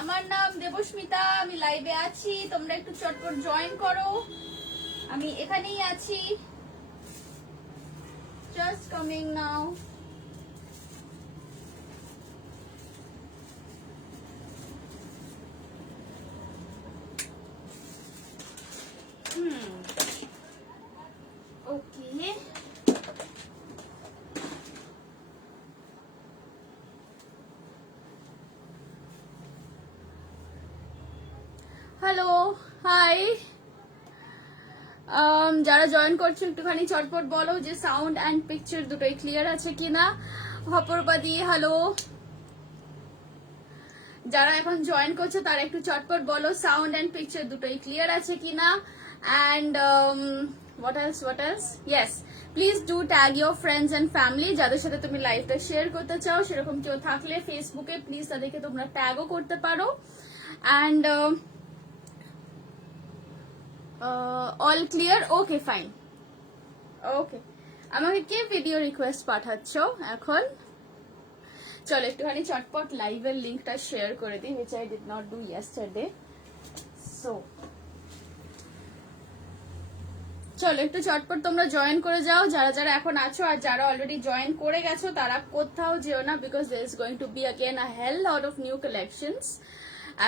আমার নাম দেবস্মিতা, আমি লাইভে আছি, তোমরা একটু চটপট জয়েন করো। আমি এখানেই আছি, জাস্ট কামিং নাও। ওকে, হ্যালো, হাই। যারা জয়েন করছো একটুখানি চটপট বলো যে সাউন্ড অ্যান্ড পিকচার দুটোই ক্লিয়ার আছে কিনা। অপরূপাদি হ্যালো। যারা এখন জয়েন করছো তারা একটু চটপট বলো সাউন্ড অ্যান্ড পিকচার দুটোই ক্লিয়ার আছে কিনা। And what else yes, please do tag your friends and family. যাদের সাথে তুমি লাইভটা শেয়ার করতে চাও সেরকম কেউ থাকলে ফেসবুকে প্লিজ তাদেরকে তোমরা ট্যাগও করতে পারো। And all clear, okay fine. Okay, আমাকে কে ভিডিও রিকোয়েস্ট পাঠাচ্ছ এখন? চলো একটুখানি চটপট লাইভের লিঙ্কটা শেয়ার করে দিই, which I did not do yesterday. So চলো একটু চটপট তোমরা জয়েন করে যাও যারা যারা এখন আছো, আর যারা অলরেডি জয়েন করে গেছো তারা কোথাও যেও না, because there is going to be again a hell lot of new collections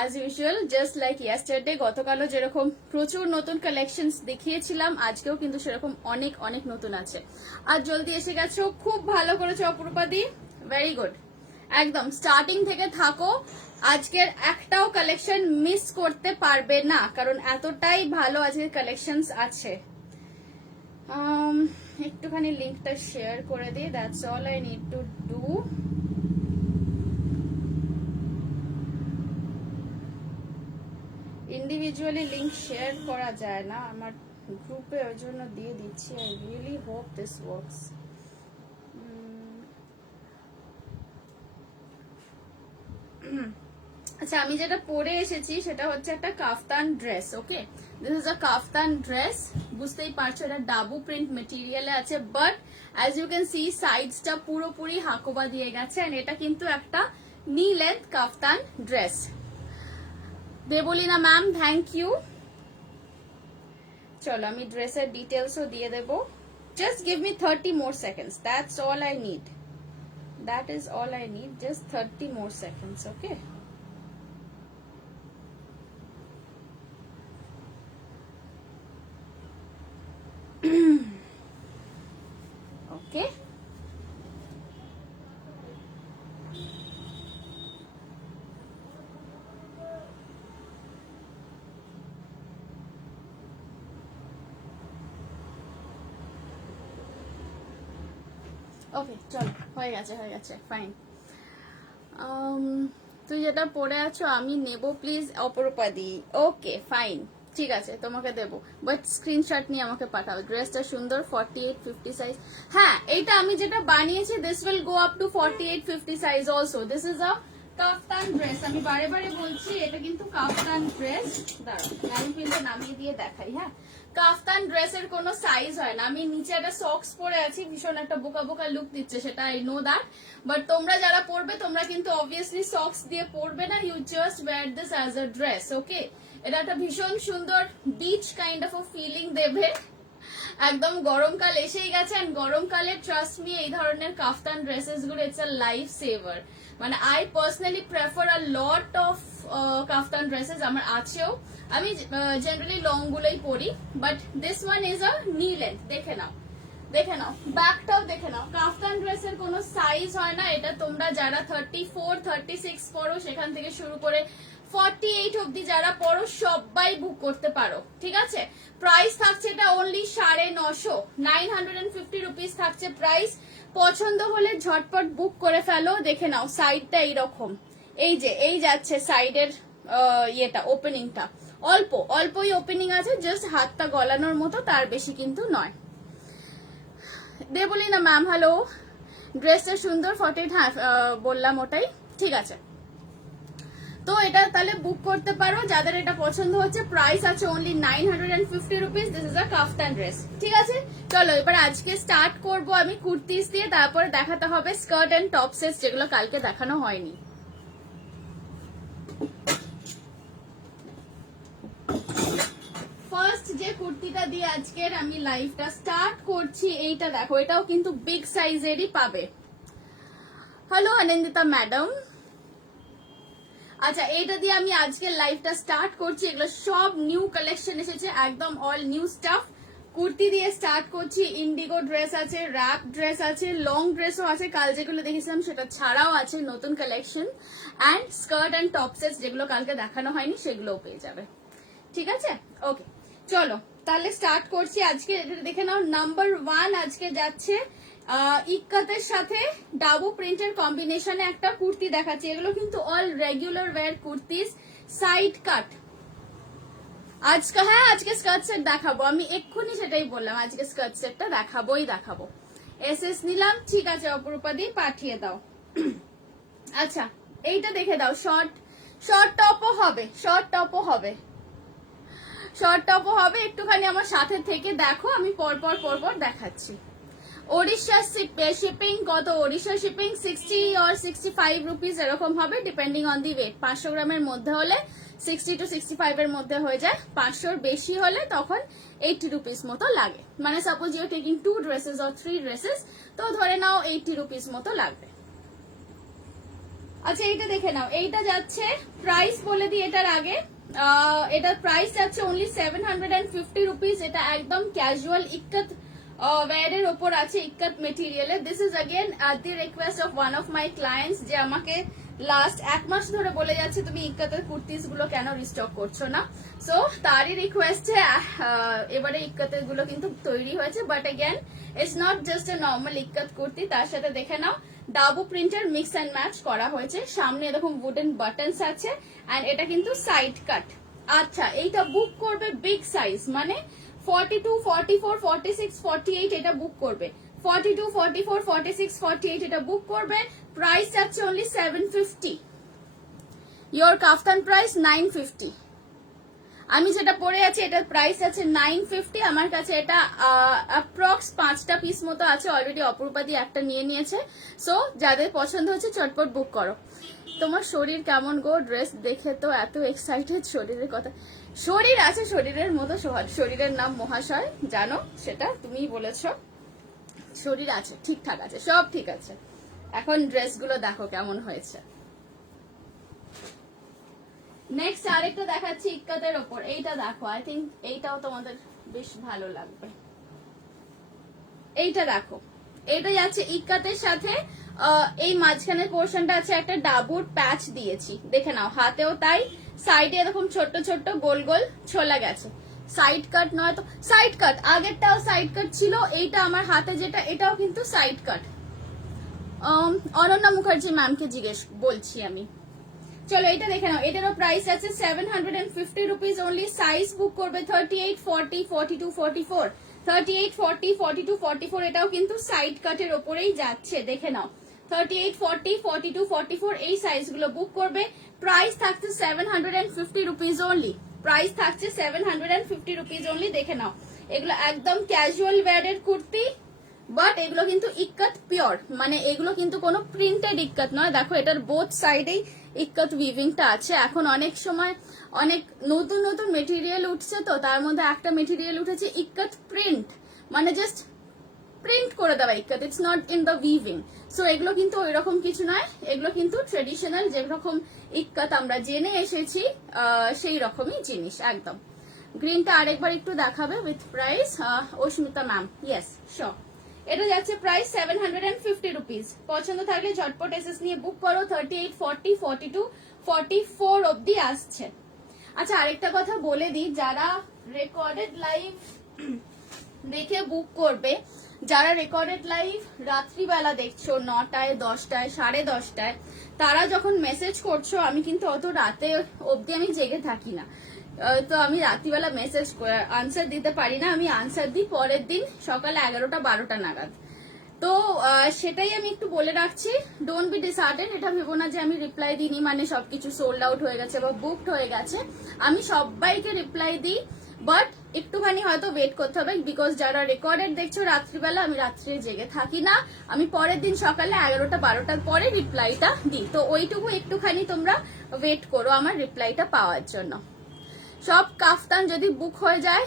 as usual, just like yesterday. গতকালও যেরকম প্রচুর নতুন কালেকশনস দেখিয়েছিলাম, আজকেও কিন্তু সেরকম অনেক অনেক নতুন আছে। আর জলদি এসে গেছো, খুব ভালো করেছো অপরূপাদি, ভেরি গুড। একদম স্টার্টিং থেকে থাকো, আজকের একটাও কালেকশন মিস করতে পারবে না, কারণ এতটাই ভালো আজকের কালেকশনস আছে। একটুখানি লিঙ্কটা শেয়ার করে দিই, that's all I need to do. Individually link share করা যায় না আমার গ্রুপে, ওই জন্য দিয়ে দিচ্ছি। I really hope this works. আচ্ছা, আমি যেটা পরে এসেছি সেটা হচ্ছে একটা kaftan dress. Okay, this is a kaftan dress. বুঝতেই পারছো এটা ডাবু প্রিন্ট মেটেরিয়ালে আছে, but as you can see সাইডসটা পুরোপুরি হাকোবা দিয়ে গেছে। এন্ড এটা কিন্তু একটা knee length kaftan dress. Debolina ma'am, thank you. চলো আমি ড্রেসের ডিটেলসও দিয়ে দেবো। Just give me 30 more seconds, that's all I need. That is all I need, just 30 more seconds, okay? Okay. ওকে চলো, হয়ে গেছে ফাইন। তুই যেটা পরে আছো আমি নেব প্লিজ অপরূপাদি। ওকে ফাইন, ঠিক আছে তোমাকে দেবো, বাট স্ক্রিনশট নিয়ে আমাকে পাঠাও। ড্রেসটা সুন্দর, 48-50 সাইজ। হ্যাঁ, এইটা আমি যেটা বানিয়েছি this will go up to 48-50 size also. This is a kaftan dress. আমি বারে বারে বলছি এটা কিন্তু কাফতান ড্রেস। দাঁড়াও আমি কিন্তু নামিয়ে দিয়ে দেখাই। হ্যাঁ, কাফতান ড্রেসের কোনো সাইজ হয় না। আমি নিচে একটা সক্স পরে আছি, ভীষণ একটা বোকা বোকা লুক দিচ্ছে, সেটা আই নো দ্যাট, বাট তোমরা যারা পরবে তোমরা কিন্তু অবভিয়াসলি সক্স দিয়ে পরবে না। You just wear this as a dress. Okay, এটা একটা ভীষণ সুন্দর বিচ কাইন্ড অফ ফিলিং দেবে। একদম গরমকাল এসেই গেছে, এন্ড গরমকালে ট্রাস্ট মি এই ধরনের কাফতান ড্রেসেস গুলো ইটস আ লাইফ সেভার। মানে I personally prefer a lot of kaftan dresses, আমার আছেও। আমি জেনারেলি লং গুলোই পরি, but this one is a নি লেন্থ। দেখে নাও, ব্যাকটাও দেখে নাও। কাফতান ড্রেসের কোনো সাইজ হয় না। এটা তোমরা যারা 34-36 পরো সেখান থেকে শুরু করে 48 অব্দি যারা পরো সবাই বুক করতে পারো, ঠিক আছে? প্রাইস থাকছে এটা অনলি 950, 950 রুপিস থাকছে প্রাইস। পছন্দ হলে ঝটপট বুক করে ফেলো। দেখে নাও সাইডটা এইরকম, এই যে এই যাচ্ছে সাইডের ইয়েটা, ওপেনিংটা অল্পই ওপেনিং আছে, জাস্ট হাতটা গলানোর মতো, তার বেশি কিন্তু নয়। দেবলিনা ম্যাম হ্যালো, ড্রেসটা সুন্দর, 48। হ্যাঁ বললাম ওটাই, ঠিক আছে। তো এটা তাহলে বুক করতে পারো যাদের এটা পছন্দ হচ্ছে। প্রাইস আছে only 950 rupees. This is a kaftan dress, ঠিক আছে? চলো এবার আজকে স্টার্ট করব আমি কুর্তিস দিয়ে, তারপরে দেখাতে হবে স্কার্ট এন্ড টপসেস, যেগুলো কালকে দেখানো হয়নি। যে কুর্তিটা দিয়ে আজকের আমি লাইভটা স্টার্ট করছি, এইটা দেখো, এটাও কিন্তু বিগ সাইজেরই পাবে। Hello Anindita madam. আচ্ছা, এইটা দিয়ে আমি আজকের লাইভটা স্টার্ট করছি। এগুলো সব নিউ কালেকশন এসেছে, একদম অল নিউ স্টাফ। কুর্তি দিয়ে স্টার্ট করছি। ইন্ডিগো ড্রেস আছে, র্যাপ ড্রেস আছে, লং ড্রেসও আছে, কাল যেগুলো দেখেছিলাম সেটা ছাড়াও আছে নতুন collection, and skirt and top sets যেগুলো কালকে দেখানো হয়নি সেগুলোও পেয়ে যাবে। ঠিক আছে, ওকে, চলো তাহলে স্টার্ট করছি। আজকে এটা দেখে নাও, নাম্বার 1 আজকে যাচ্ছে ইক্কাতের সাথে ডাবু প্রিন্টের কম্বিনেশনে একটা কুর্তি দেখাচ্ছি। এগুলো কিন্তু all regular wear kurtis, side cut. আজকে হ্যাঁ, আজকে স্কার্ট সেট দেখাবো, আমি এক্ষুনি সেটাই বললাম, আজকে স্কার্ট সেটটা দেখাবো। এসএস নিলাম, ঠিক আছে অপরূপা দিয়ে পাঠিয়ে দাও। আচ্ছা, এইটা দেখে দাও, শর্ট টপও হবে, একটুখানি আমার সাথে থেকে দেখো, আমি পরপর দেখাচ্ছি। ওড়িশা শিপিং কত? ওড়িশা শিপিং 60 or 65 রুপিস এরকম হবে, ডিপেন্ডিং অন দি ওয়েট। 500 গ্রামের মধ্যে হলে 60 to 65 এর মধ্যে হয়ে যায়, 500 বেশি হলে তখন 80 রুপিস মতো লাগে। মানে suppose you are taking 2 dresses or 3 dresses, তো ধরে নাও 80 রুপিস মতো লাগবে। আচ্ছা, এইটা দেখে নাও, এইটা যাচ্ছে, প্রাইস বলে দিই এটার আগে, এটার প্রাইস যাচ্ছে অনলি 750 রুপিস। এটা একদম ক্যাজুয়াল ইক্কাত ওয়্যারের ওপর আছে, ইক্কাত মেটেরিয়ালে। This is again at the request of one of my clients, যে আমাকে লাস্ট 1 মাস ধরে বলে যাচ্ছে তুমি ইক্কাতের কুর্তিস গুলো কেন রিস্টক করছো না। সো তারই রিকোয়েস্টে এবারে ইক্কাতের গুলো কিন্তু তৈরি হয়েছে, but again it's not just a normal ikat kurti. তার সাথে দেখে নাও ডাবু প্রিন্টার মিক্স অ্যান্ড ম্যাচ করা হয়েছে, সামনে এরকম উডেন বাটনস আছে, অ্যান্ড এটা কিন্তু সাইড কাট। আচ্ছা, এইটা বুক করবে বিগ সাইজ, মানে 42, 44, 46, 48 এটা বুক করবে, 42, 44, 46, 48 এটা বুক করবে। প্রাইস যাচ্ছে অনলি 750। Your kaftan price 950। আমি যেটা পরে আছি এটার প্রাইস আছে 950। আমার কাছে এটা অ্যাপ্রক্স 5টা পিস মতো আছে, অলরেডি অপরূপা দিয়ে একটা নিয়ে নিয়েছে। সো যাদের পছন্দ হচ্ছে চটপট বুক করো। তোমার শরীর কেমন গো? ড্রেস দেখে তো এত এক্সাইটেড, শরীরের কথা। শরীর আছে, শরীরের মতো শরীরের নাম মহাশয়, জানো সেটা তুমিই বলেছ। শরীর আছে, ঠিকঠাক আছে, সব ঠিক আছে। এখন ড্রেসগুলো দেখো কেমন হয়েছে। নেক্সট আরেকটা দেখাচ্ছি ইক্কাতের ওপর, এইটা দেখো, আই থিঙ্ক এইটাও তোমাদের বেশ ভালো লাগবে। এইটা দেখো, এটা যাচ্ছে ইক্কাতের সাথে, এই মাঝখানের পোর্শনটা আছে একটা ডাবুর প্যাচ দিয়েছি, দেখে নাও, হাতেও তাই, সাইডে এরকম ছোট্ট ছোট্ট গোল গোল ছোলা গেছে। সাইড কাট নয় তো, সাইড কাট, আগেরটাও সাইড কাট ছিল, এইটা আমার হাতে যেটা এটাও কিন্তু সাইড কাট। অনন্যা মুখার্জি ম্যামকে জিজ্ঞেস বলছি আমি। চলো এইটা দেখে নাও, এটারও প্রাইস আছে 750 রুপিস অনলি। সাইজ বুক করবে 38, 40, 42, 44, 38, 40, 42, 44। এটাও কিন্তু সাইড কাটের ওপরেই যাচ্ছে, দেখে নাও, 38, 40, 42, 44 এই সাইজগুলো বুক করবে। প্রাইস থাকছে 750 রুপিস অনলি, প্রাইস থাকছে 750 রুপিস অনলি। দেখে নাও, এগুলো একদম ক্যাজুয়াল ওয়্যারের কুর্তি, বাট এগুলো কিন্তু ইক্কাত পিওর, মানে এগুলো কিন্তু কোনো প্রিন্টেড ইক্কাত নয়। দেখো, এটার বোথ সাইডেই ইক্কাত উইভিংটা আছে। এখন অনেক সময় অনেক নতুন নতুন মেটেরিয়াল উঠছে, তো তার মধ্যে একটা মেটেরিয়াল উঠেছে ইক্কাত প্রিন্ট, মানে জাস্ট প্রিন্ট করে দেওয়া ইক্কাত, it's not in the weaving. So এগুলো কিন্তু ওইরকম কিছু নয়, এগুলো কিন্তু ট্রেডিশনাল যেরকম ইক্কাত আমরা জেনে এসেছি সেই রকমই জিনিস একদম। গ্রিনটা আরেকবার একটু দেখাবে with price, Asmita ma'am, yes sure. এটা যাচ্ছে প্রাইস 750 রুপিস। পছন্দ থাকলে ঝটপট এসএস নিয়ে বুক করো। 38, 40, 42, 44 অব্দি আসছে। আচ্ছা, আরেকটা কথা বলে দিই, যারা রেকর্ডেড লাইভ দেখে বুক করবে, যারা রেকর্ডেড লাইভ রাত্রিবেলা দেখছো 9টায়, 10টায়, 10:30টায়, তারা যখন মেসেজ করছো, আমি কিন্তু অত রাতে অব্দি আমি জেগে থাকি না, তো আমি রাত্রিবেলা মেসেজ আনসার দিতে পারি না। আমি আনসার দিই পরের দিন সকালে 11টা 12টা নাগাদ। তো সেটাই আমি একটু বলে রাখছি, ডোন্ট বি ডিসহার্টেন্ড। এটা ভেবো না যে আমি রিপ্লাই দিইনি মানে সবকিছু সোল্ড আউট হয়ে গেছে বা বুকড হয়ে গেছে। আমি সবাইকে রিপ্লাই দিই, বাট একটুখানি হয়তো ওয়েট করতে হবে, বিকজ যারা রেকর্ডেড দেখছো রাত্রিবেলা, আমি রাত্রে জেগে থাকি না, আমি পরের দিন সকালে 11টা 12টার পরে রিপ্লাইটা দিই। তো ওইটুকু একটুখানি তোমরা ওয়েট করো আমার রিপ্লাইটা পাওয়ার জন্য। সব কাফতান যদি বুক হয়ে যায়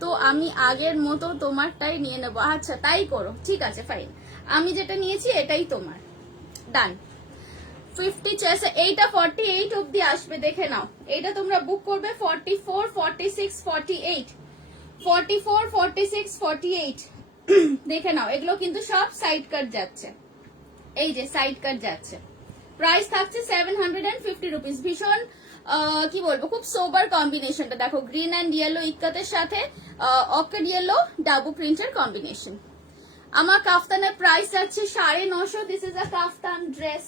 তো আমি আগের মতো তোমারটাই নিয়ে নেবো। আচ্ছা তাই করো, ঠিক আছে ফাইন, আমি যেটা নিয়েছি এটাই তোমার, ডান। 50 চেয়েছে, এইটা 48 অব্দি আসবে, দেখে নাও। এইটা তোমরা বুক করবে 44, 46, 48, 44, 46, 48 দেখে নাও। এগুলো কিন্তু সব সাইড কাট যাচ্ছে, এই যে সাইড কাট যাচ্ছে। প্রাইস থাকছে 750 রুপিস। ভীষণ কি বলবো, খুব সোবার কম্বিনেশনটা দেখো, গ্রিন অ্যান্ড ইয়েলো ইক্কাতের সাথে অকেড ইয়েলো ডাবু প্রিন্টের কম্বিনেশন। আমার কাফতানের প্রাইস যাচ্ছে 950। This is a kaftan dress,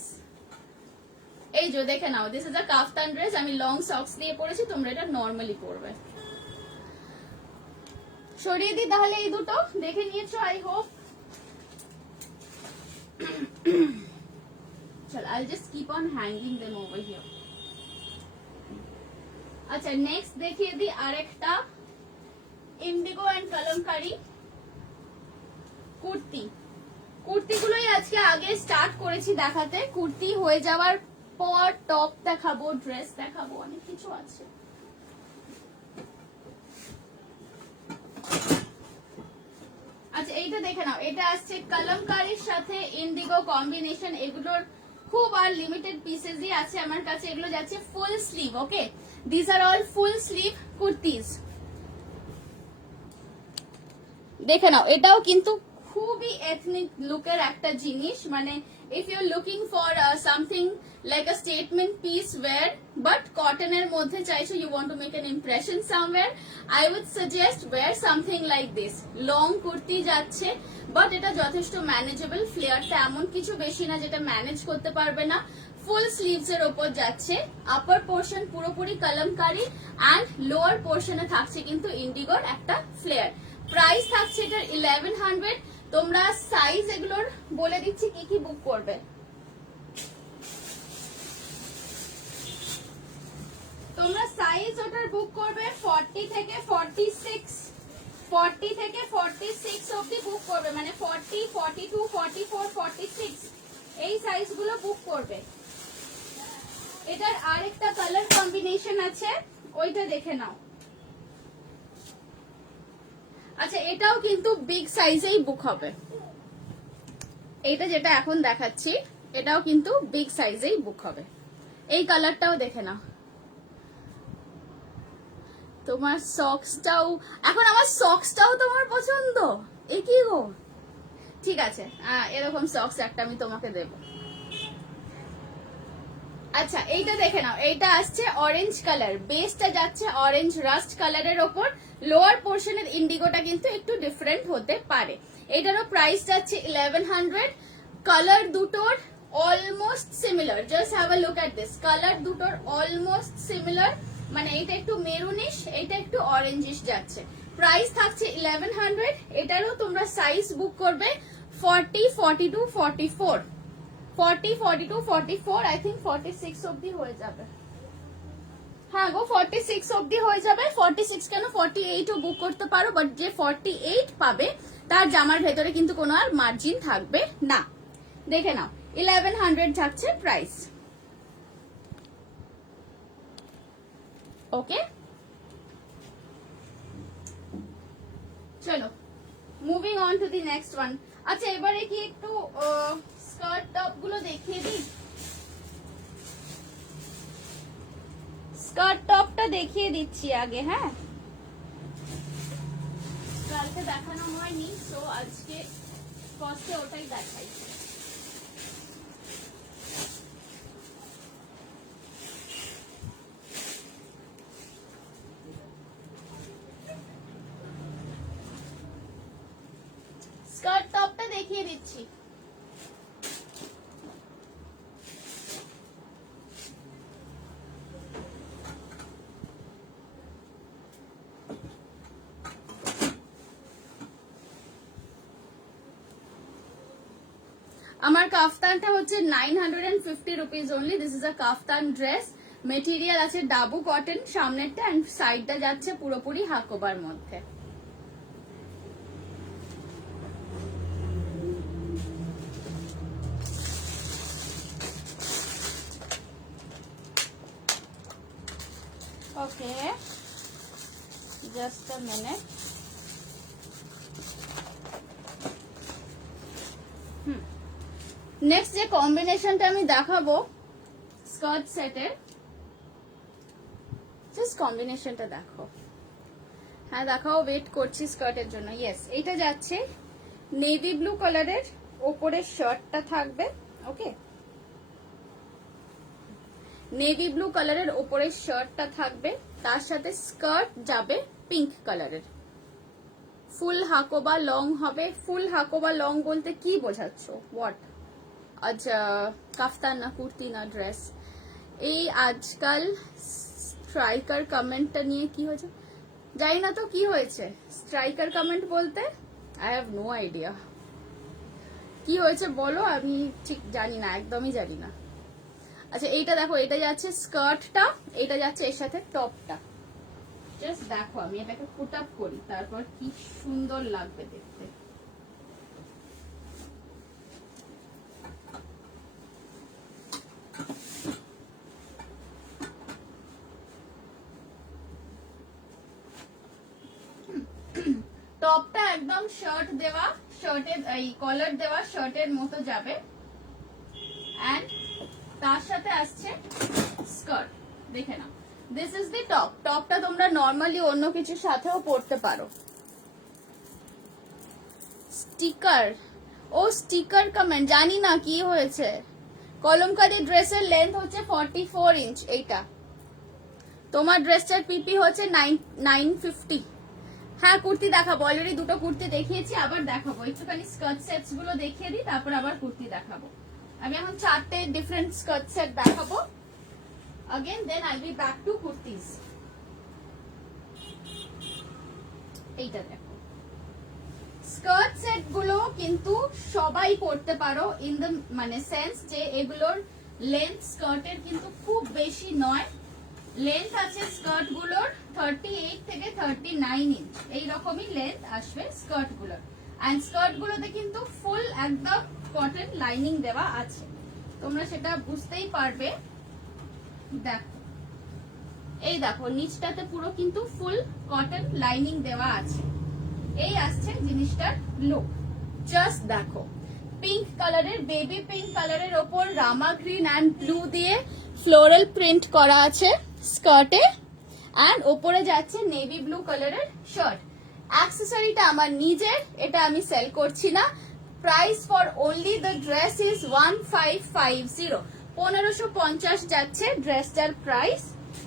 এই যে দেখে নাও, this is a kaftan dress. আমি লং সক্স দিয়ে পরেছি, তোমরা এটা নর্মালি পরবে। সরিয়ে দিই তাহলে এই দুটো, দেখে নিয়েছো আই হোপ। চল, I'll just keep on hanging them over here. আচ্ছা নেক্সট দেখিয়ে দিই আরেকটা ইন্ডিগো এন্ড কলমকারি কুর্তি। কুর্তিগুলোই আজকে আগে স্টার্ট করেছি দেখাতে, কুর্তি হয়ে যাওয়ার পর টপ দেখাবো, ড্রেস দেখাবো, অনেক কিছু আছে। আচ্ছা এইটা দেখে নাও, এটা আসছে কলমকারির সাথে ইন্ডিগো কম্বিনেশন। এগুলোর খুব আর লিমিটেড পিসেসই আছে আমার কাছে। এগুলো যাচ্ছে full sleeve, okay, this are all full sleeve kurtis. দেখে নাও, এটাও কিন্তু খুবই এথনিক লুকের একটা জিনিস, মানে if you looking for something like a statement piece wear but কটনের মধ্যে চাইছো, you want to make an impression somewhere, I would suggest wear something like this. Long kurti যাচ্ছে বাট এটা যথেষ্ট ম্যানেজেবল, ফ্লেয়ারটা এমন কিছু বেশি না যেটা ম্যানেজ করতে পারবে না। ফুল স্লিভস এর ওপর যাচ্ছে, আপার পোর্শন পুরোপুরি কলমকারি অ্যান্ড লোয়ার পোর্শনে থাকছে কিন্তু ইন্ডিগোর একটা ফ্লেয়ার। প্রাইস থাকছে এটার 1100। তোমরা সাইজ এগুলোর বলে দিচ্ছি কি কি বুক করবে। তোমরা সাইজ ওটার বুক করবে 40 থেকে 46, 40 থেকে 46 অবধি বুক করবে, মানে 40, 42, 44, 46 এই সাইজগুলো বুক করবে। এটার আরেকটা কালার কম্বিনেশন আছে, ওইটা দেখে নাও। আচ্ছা এটাও কিন্তু বিগ সাইজেই বুক হবে, এইটা যেটা এখন দেখাচ্ছি এটাও কিন্তু বিগ সাইজেই বুক হবে। এই কালারটাও দেখে নাও। তোমার সক্সটাও, এখন আমার সক্সটাও তোমার পছন্দ, এ কি গো, ঠিক আছে এরকম সক্স একটা আমি তোমাকে দেব। আচ্ছা এইটা দেখে নাও, এইটা আসছে অরেঞ্জ কালার, বেসটা যাচ্ছে অরেঞ্জ রাস্ট কালারের ওপর, লোয়ার পোর্শনের ইন্ডিগোটা কিন্তু একটু ডিফারেন্ট হতে পারে। এটারও প্রাইস যাচ্ছে 1100। কালার দুটোর almost similar, just have a look at this, colour দুটোর অলমোস্ট সিমিলার, মানে এইটা একটু মেরুনিশ, এইটা একটু অরেঞ্জিশ যাচ্ছে। প্রাইস থাকছে 1100। এটারও তোমরা সাইজ বুক করবে 40, 42, 44, 40, 42, 44, আই থিঙ্ক 46 অব্দি হয়ে যাবে। হ্যাঁ গো 46 অব্দি হয়ে যাবে, 46 কেন 48 ও বুক করতে পারো, বাট যে 48 পাবে তার জামার ভেতরে কিন্তু কোনো আর মার্জিন থাকবে না। দেখে নাও 1100 থাকছে প্রাইস, ওকে। চলো moving on to the next one. আচ্ছা এবারে কি একটু স্কার্ট টপ গুলো দেখিয়ে দিই, স্কার্ট টপটা দেখিয়ে দিচ্ছি আগে। হ্যাঁ কালকে দেখানো হয়নি, তো আজকে ফার্স্টে ওটাই দেখাই। স্কার্ট টপটা দেখিয়ে দিচ্ছি। আমার কাফতানটা হচ্ছে 950 rupees only. This is a kaftan dress, material আছে ডাবু কটন, সামনেরটা এন্ড সাইডটা যাচ্ছে পুরোপুরি হাকোবার মধ্যে। ওকে জাস্ট আ মিনিট। নেক্সট যে কম্বিনেশনটা আমি দেখাবো স্কার্ট সেটের, জাস্ট কম্বিনেশনটা দেখো। হ্যাঁ দেখাও, ওয়েট করছি স্কার্টের জন্য। ইয়েস, এটা যাচ্ছে নেভি ব্লু কালারের, ওপরের শার্টটা থাকবে, ওকে, নেভি ব্লু কালারের ওপরের শার্টটা থাকবে, তার সাথে স্কার্ট যাবে পিঙ্ক কালারের। ফুল হাকো বা লং হবে। ফুল হাকো বা লং বলতে কি বোঝাচ্ছ? হোয়াট? আচ্ছা, কাফতান না কুর্তি না ড্রেস? এই আজকাল স্ট্রাইকার কমেন্টটা নিয়ে কি হয়েছে জানি না তো, কি হয়েছে স্ট্রাইকার কমেন্ট বলতে? আই হ্যাভ নো আইডিয়া কি হয়েছে বলো, আমি ঠিক জানি না, একদমই জানি না। আচ্ছা এইটা দেখো, এটা যাচ্ছে স্কার্টটা, এটা যাচ্ছে এর সাথে টপটা। জাস্ট দেখো, আমি এটাকে পুট আপ করি, তারপর কি সুন্দর লাগবে দেখতে। টপটা একদম শার্ট দেওয়া, শার্টের এই কলার দেওয়া শার্টের মতো যাবে, এন্ড তার সাথে আসছে স্কার্ট। দেখে নাও, দিস ইজ দি টপ। টপটা তোমরা নর্মালি অন্য কিছুর সাথেও পরতে পারো। স্টিকার, ও স্টিকার কমেন্ট, জানি না কি হয়েছে। কলমকারী ড্রেসের লেন্থ হচ্ছে 44 ইঞ্চ, এইটা তোমার ড্রেসটার পিপি হচ্ছে 950। হ্যাঁ কুর্তি দেখাবো, অলরেডি দুটো কুর্তি দেখিয়েছি, আবার দেখাবো। একটুখানি স্কার্ট সেটস গুলো দেখিয়ে দিই, তারপর আবার কুর্তি দেখাবো। আমি এখন 4টে ডিফারেন্ট স্কার্ট সেট দেখাবো again, then I'll be back to kurtis. এইটা দেখো, স্কার্ট সেট গুলো কিন্তু সবাই পরতে পারো, ইন দ্য মানে সেন্স যে এগুলোর লেন্থ স্কার্টের কিন্তু খুব বেশি নয়। লেন্থ আছে স্কার্ট গুলোর 38 থেকে 39 ইঞ্চ, এইরকমই লেন্থ আসবে স্কার্ট গুলোর। এন্ড স্কার্ট গুলোতে কিন্তু ফুল একদম কটন লাইনিং দেওয়া আছে, তোমরা সেটা বুঝতেই পারবে। দেখো, এই দেখো নিচটাতে পুরো কিন্তু ফুল কটন লাইনিং দেওয়া আছে। এই আসছে জিনিসটার লুক, জাস্ট দেখো। পিঙ্ক কালারের, বেবি পিঙ্ক কালারের ওপর রামা গ্রিন অ্যান্ড ব্লু দিয়ে ফ্লোরাল প্রিন্ট করা আছে স্কার্টে, অ্যান্ড ওপরে যাচ্ছে নেভি ব্লু কালারের শার্ট। অ্যাক্সেসরিটা আমার নিজের, এটা আমি সেল করছি না। Price for only the dress is 1550, 1550 যাচ্ছে ড্রেসটার প্রাইস।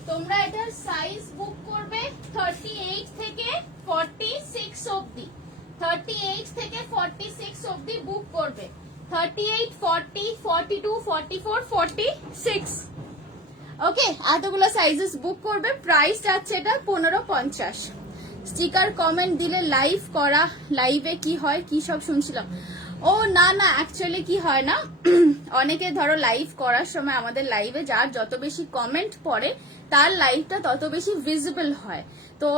তোমরা এটার সাইজ বুক করবে 38 থেকে 46 অবধি, 38 থেকে 46 অবধি বুক করবে। 38, 40, 42, 44, 46, ওকে, এতগুলো সাইজেস বুক করবে। প্রাইস যাচ্ছে এটা 1550। স্টিকার কমেন্ট দিলে লাইভ করা, লাইভে কি হয় কি সব শুনছিলাম। ও না না, অ্যাকচুয়ালি কি হয় না, অনেকে ধরো লাইভ করার সময় আমাদের লাইভে যার যত বেশি কমেন্ট পড়ে তার লাইভটা তত বেশি ভিজিবল হয়। তো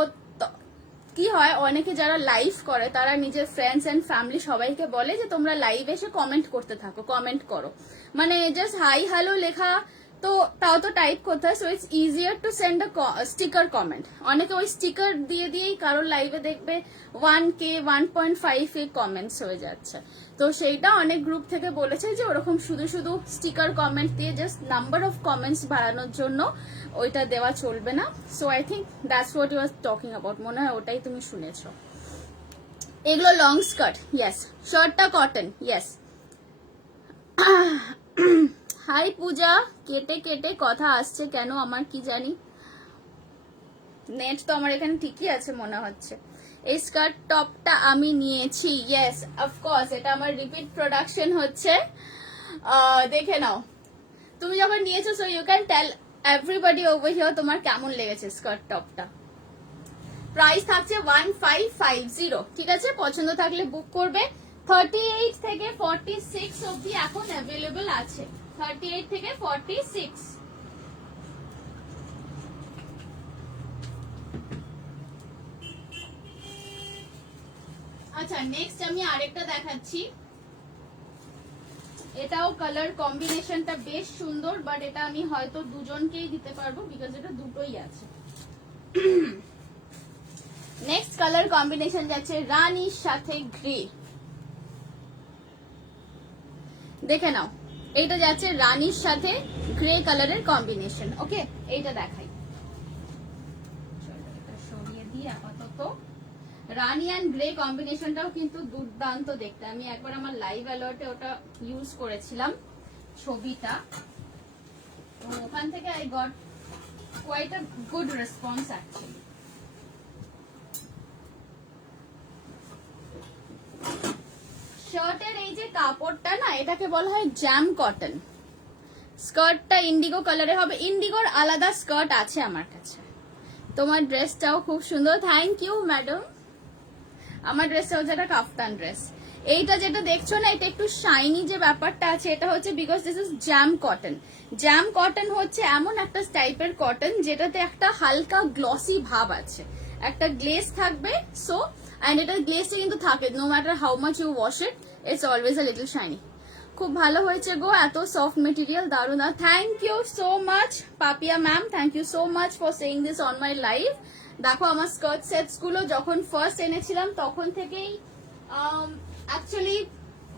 কি হয়, অনেকে যারা লাইভ করে তারা নিজের ফ্রেন্ডস এন্ড ফ্যামিলি সবাইকে বলে যে তোমরা লাইভ এসে কমেন্ট করতে থাকো, কমেন্ট করো, মানে জাস্ট হাই হ্যালো লেখা তো তাও তো টাইপ করতে হয়। So it's easier to send a sticker comment. অনেকে ওই স্টিকার দিয়ে দিয়েই কারোর লাইভে দেখবে 1K 1.5 কমেন্টস হয়ে যাচ্ছে। তো সেইটা অনেক গ্রুপ থেকে বলেছে যে ওরকম শুধু শুধু স্টিকার কমেন্ট দিয়ে জাস্ট নাম্বার অফ কমেন্টস বাড়ানোর জন্য ওইটা দেওয়া চলবে না। So I think that's what you are talking about, মনে হয় ওটাই তুমি শুনেছো। এগুলো লং স্কার্ট, ইয়েস, শার্টটা কটন, ইয়েস। হাই পূজা, কেটে কেটে কথা আসছে কেন আমার কি জানি, নেট তো আমার এখানে ঠিকই আছে মনে হচ্ছে। এই স্কার্ট টপটা আমি নিয়েছি, ইয়েস অফকোর্স, এটা আমার রিপিট প্রোডাকশন হচ্ছে, দেখে নাও। তুমি যখন নিয়েছো so you can tell everybody over here তোমার কেমন লেগেছে স্কার্ট টপটা। প্রাইস থাকছে 1550, ঠিক আছে, পছন্দ থাকলে বুক করবে। 38 থেকে 46 অবধি এখন অ্যাভেলেবল আছে, 38 থেকে 46। আচ্ছা নেক্সট আমি আরেকটা দেখাচ্ছি, এটাও কালার কম্বিনেশনটা বেশ সুন্দর, বাট এটা আমি হয়তো দুজনকেই দিতে পারবো বিকজ এটা দুটোই আছে। নেক্সট কালার কম্বিনেশন যাচ্ছে রানীর সাথে গ্রে। দেখে নাও, এইটা যাচ্ছে রানীর সাথে গ্রে কালারের কম্বিনেশন। ওকে, এইটা দেখাই, এটা সরিয়ে দিই আপাতত। রানী অ্যান্ড গ্রে কম্বিনেশনটাও কিন্তু দুর্দান্ত দেখতে। আমি একবার আমার লাইভ অ্যালার্টে ওটা ইউজ করেছিলাম ছবিটা, তো ওখান থেকে I got quite a good response actually. শার্টের এই যে কাপড়টা না, এটাকে বলা হয় জ্যাম কটন। স্কার্টটা ইন্ডিগো কালারে হবে, ইন্ডিগোর আলাদা স্কার্ট আছে আমার কাছে। তোমার ড্রেসটাও খুব সুন্দর, থ্যাংক ইউ ম্যাডাম। আমার ড্রেসটা হচ্ছে একটা কাফতান ড্রেস। এইটা যেটা দেখছো না, এটা একটু শাইনি যে ব্যাপারটা আছে, এটা হচ্ছে because this is jam cotton. Jam cotton হচ্ছে এমন একটা টাইপের কটন যেটাতে একটা হালকা গ্লসি ভাব আছে, একটা গ্লেজ থাকবে। সো অ্যান্ড এটা গ্লেজটা কিন্তু থাকে, no matter how much you wash it, it's always a little shiny. খুব ভালো হয়েছে গো, এত সফট মেটেরিয়াল, দারুণ। Thank you so much Papiya ma'am, thank you so much for saying this on my live. দেখো আমার স্কার্ট সেটস গুলো যখন ফার্স্ট এনেছিলাম তখন থেকেই অ্যাকচুয়ালি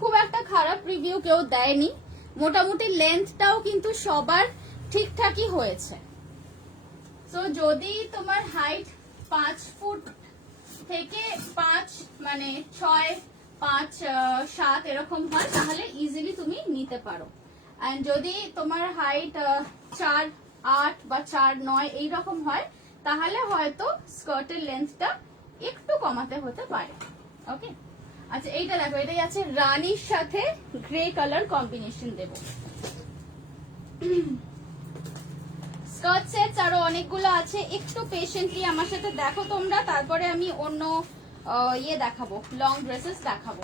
খুব একটা খারাপ রিভিউ কেউ দেয়নি। মোটামুটি লেন্থটাও কিন্তু সবার ঠিকঠাকই হয়েছে। সো যদি তোমার হাইট 5 ফুট থেকে 5 মানে 6, 5, 7 এরকম হয় তাহলে ইজিলি তুমি নিতে পারো। এন্ড যদি তোমার হাইট 4, 8 বা 4, 9 এইরকম হয় তাহলে হয়তো স্কার্টের লেন্থটা একটু কমাতে হতে পারে। ওকে, আচ্ছা এইটা দেখো, এটাই আছে রানীর সাথে গ্রে কালার কম্বিনেশন দেব। স্কার্ট সেটস আরো অনেকগুলো আছে, একটু পেশেন্টলি আমার সাথে দেখো তোমরা, তারপরে আমি অন্য ইয়ে দেখাবো, লং ড্রেসেস দেখাবো।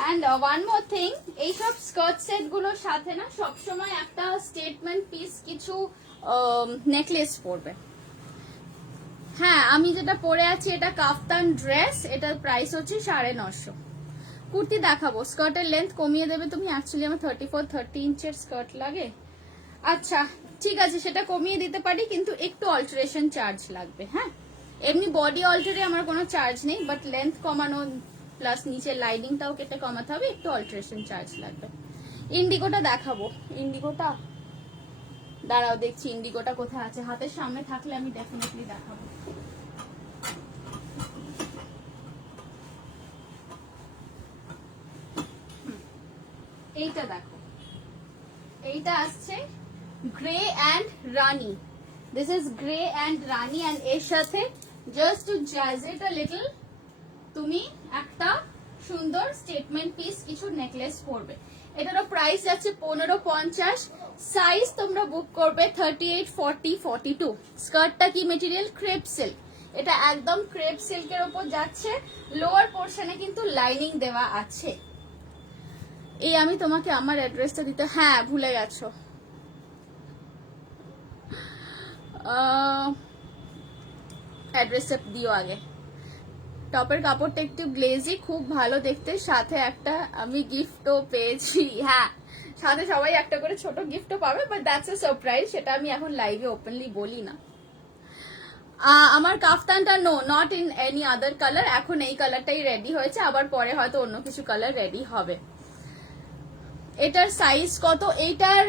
অ্যান্ড ওয়ান মোর থিং, এইসব স্কার্ট সেট গুলোর সাথে না সবসময় একটা স্টেটমেন্ট পিস কিছু নেকলেস পরবে। হ্যাঁ, আমি যেটা পরে আছি এটা কাফতান ড্রেস, এটার প্রাইস হচ্ছে 950। কুর্তি দেখাবো, স্কার্টের লেন্থ কমিয়ে দেবে তুমি। অ্যাকচুয়ালি আমার 30 ইঞ্চের স্কার্ট লাগে। আচ্ছা ঠিক আছে, সেটা কমিয়ে দিতে পারি, কিন্তু একটু অল্টারেশন চার্জ লাগবে। হ্যাঁ, এমনি বডি অল্টারে আমার কোনো চার্জ নেই, বাট লেন্থ কমানো প্লাস নিচের লাইনিংটাও কেটে কমাতে হবে, একটু অল্টারেশন চার্জ লাগবে। ইন্ডিগোটা দেখাবো, ইন্ডিগোটা দাঁড়াও দেখছি ইন্ডিগোটা কোথায় আছে, হাতের সামনে থাকলে আমি ডেফিনেটলি দেখাবো। এইটা দেখো, এইটা আসছে grey and rani. This is grey and rani, and এর সাথে just to jazz it a little তুমি একটা সুন্দর স্টেটমেন্ট পিস কিছু নেকলেস পরবে। এটারও প্রাইস আছে 1550। সাইজ তোমরা বুক করবে 38, 40, 42। স্কার্টটা কি মেটেরিয়াল? Crepe silk. এটা একদম ক্রেপ সিল্কের উপর যাচ্ছে, লোয়ার পোর্শনে কিন্তু লাইনিং দেওয়া আছে। এই আমি তোমাকে আমার অ্যাড্রেসটা দিতে, হ্যাঁ ভুলে গেছো, অ্যাড্রেসটা দিও আগে। টপের কাপড়টা একটু গ্লেজি, খুব ভালো দেখতে, সাথে একটা আমি গিফটও পেয়েছি। হ্যাঁ, সাথে সবাই একটা করে ছোট গিফটও পাবে, বাট দ্যাটস এ সারপ্রাইজ, সেটা আমি এখন লাইভে ওপেনলি বলি না। আমার কাফতানটা no, not in any other colour, এখন এই কালারটাই রেডি হয়েছে, আবার পরে হয়তো অন্য কিছু কালার রেডি হবে। এটার সাইজ কত? এইটার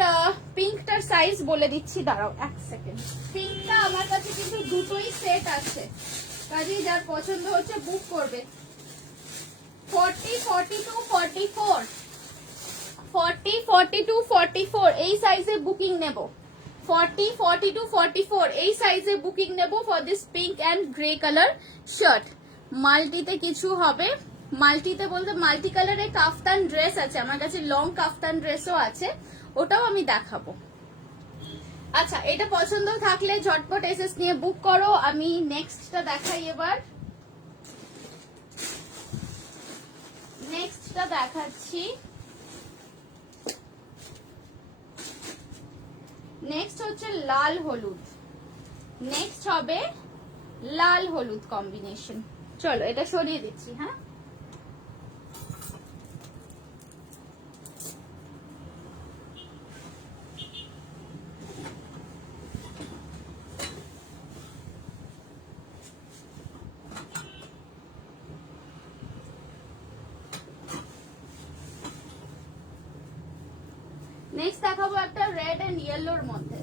পিঙ্কটার সাইজ বলে দিচ্ছি, দাঁড়াও এক সেকেন্ড। পিঙ্কটা আমার কাছে কিন্তু দুটোই সেট আছে, কাজেই যার পছন্দ হচ্ছে বুক করবে। 40, 42, 44, 40, 42, 44 এই সাইজে বুকিং নেব। 40, 42, 44 এই সাইজে বুকিং নেব for this pink and grey colour shirt. মাল্টিতে কিছু হবে, মাল্টিতে বলতে মাল্টি কালারের কাফতান ড্রেস আছে আমার কাছে, লং কাফতান ড্রেসও আছে, ওটাও আমি দেখাবো। আচ্ছা, এটা পছন্দ থাকলে ঝটপট এসএস নিয়ে বুক করো। আমি নেক্সটটা দেখাই এবার, নেক্সটটা দেখাচ্ছি। নেক্সট হচ্ছে লাল হলুদ, নেক্সট হবে লাল হলুদ কম্বিনেশন। চলো এটা সরিয়ে দিচ্ছি। হ্যাঁ, নেক্সট দেখাবো একটা রেড এন্ড ইয়েলোর মধ্যে।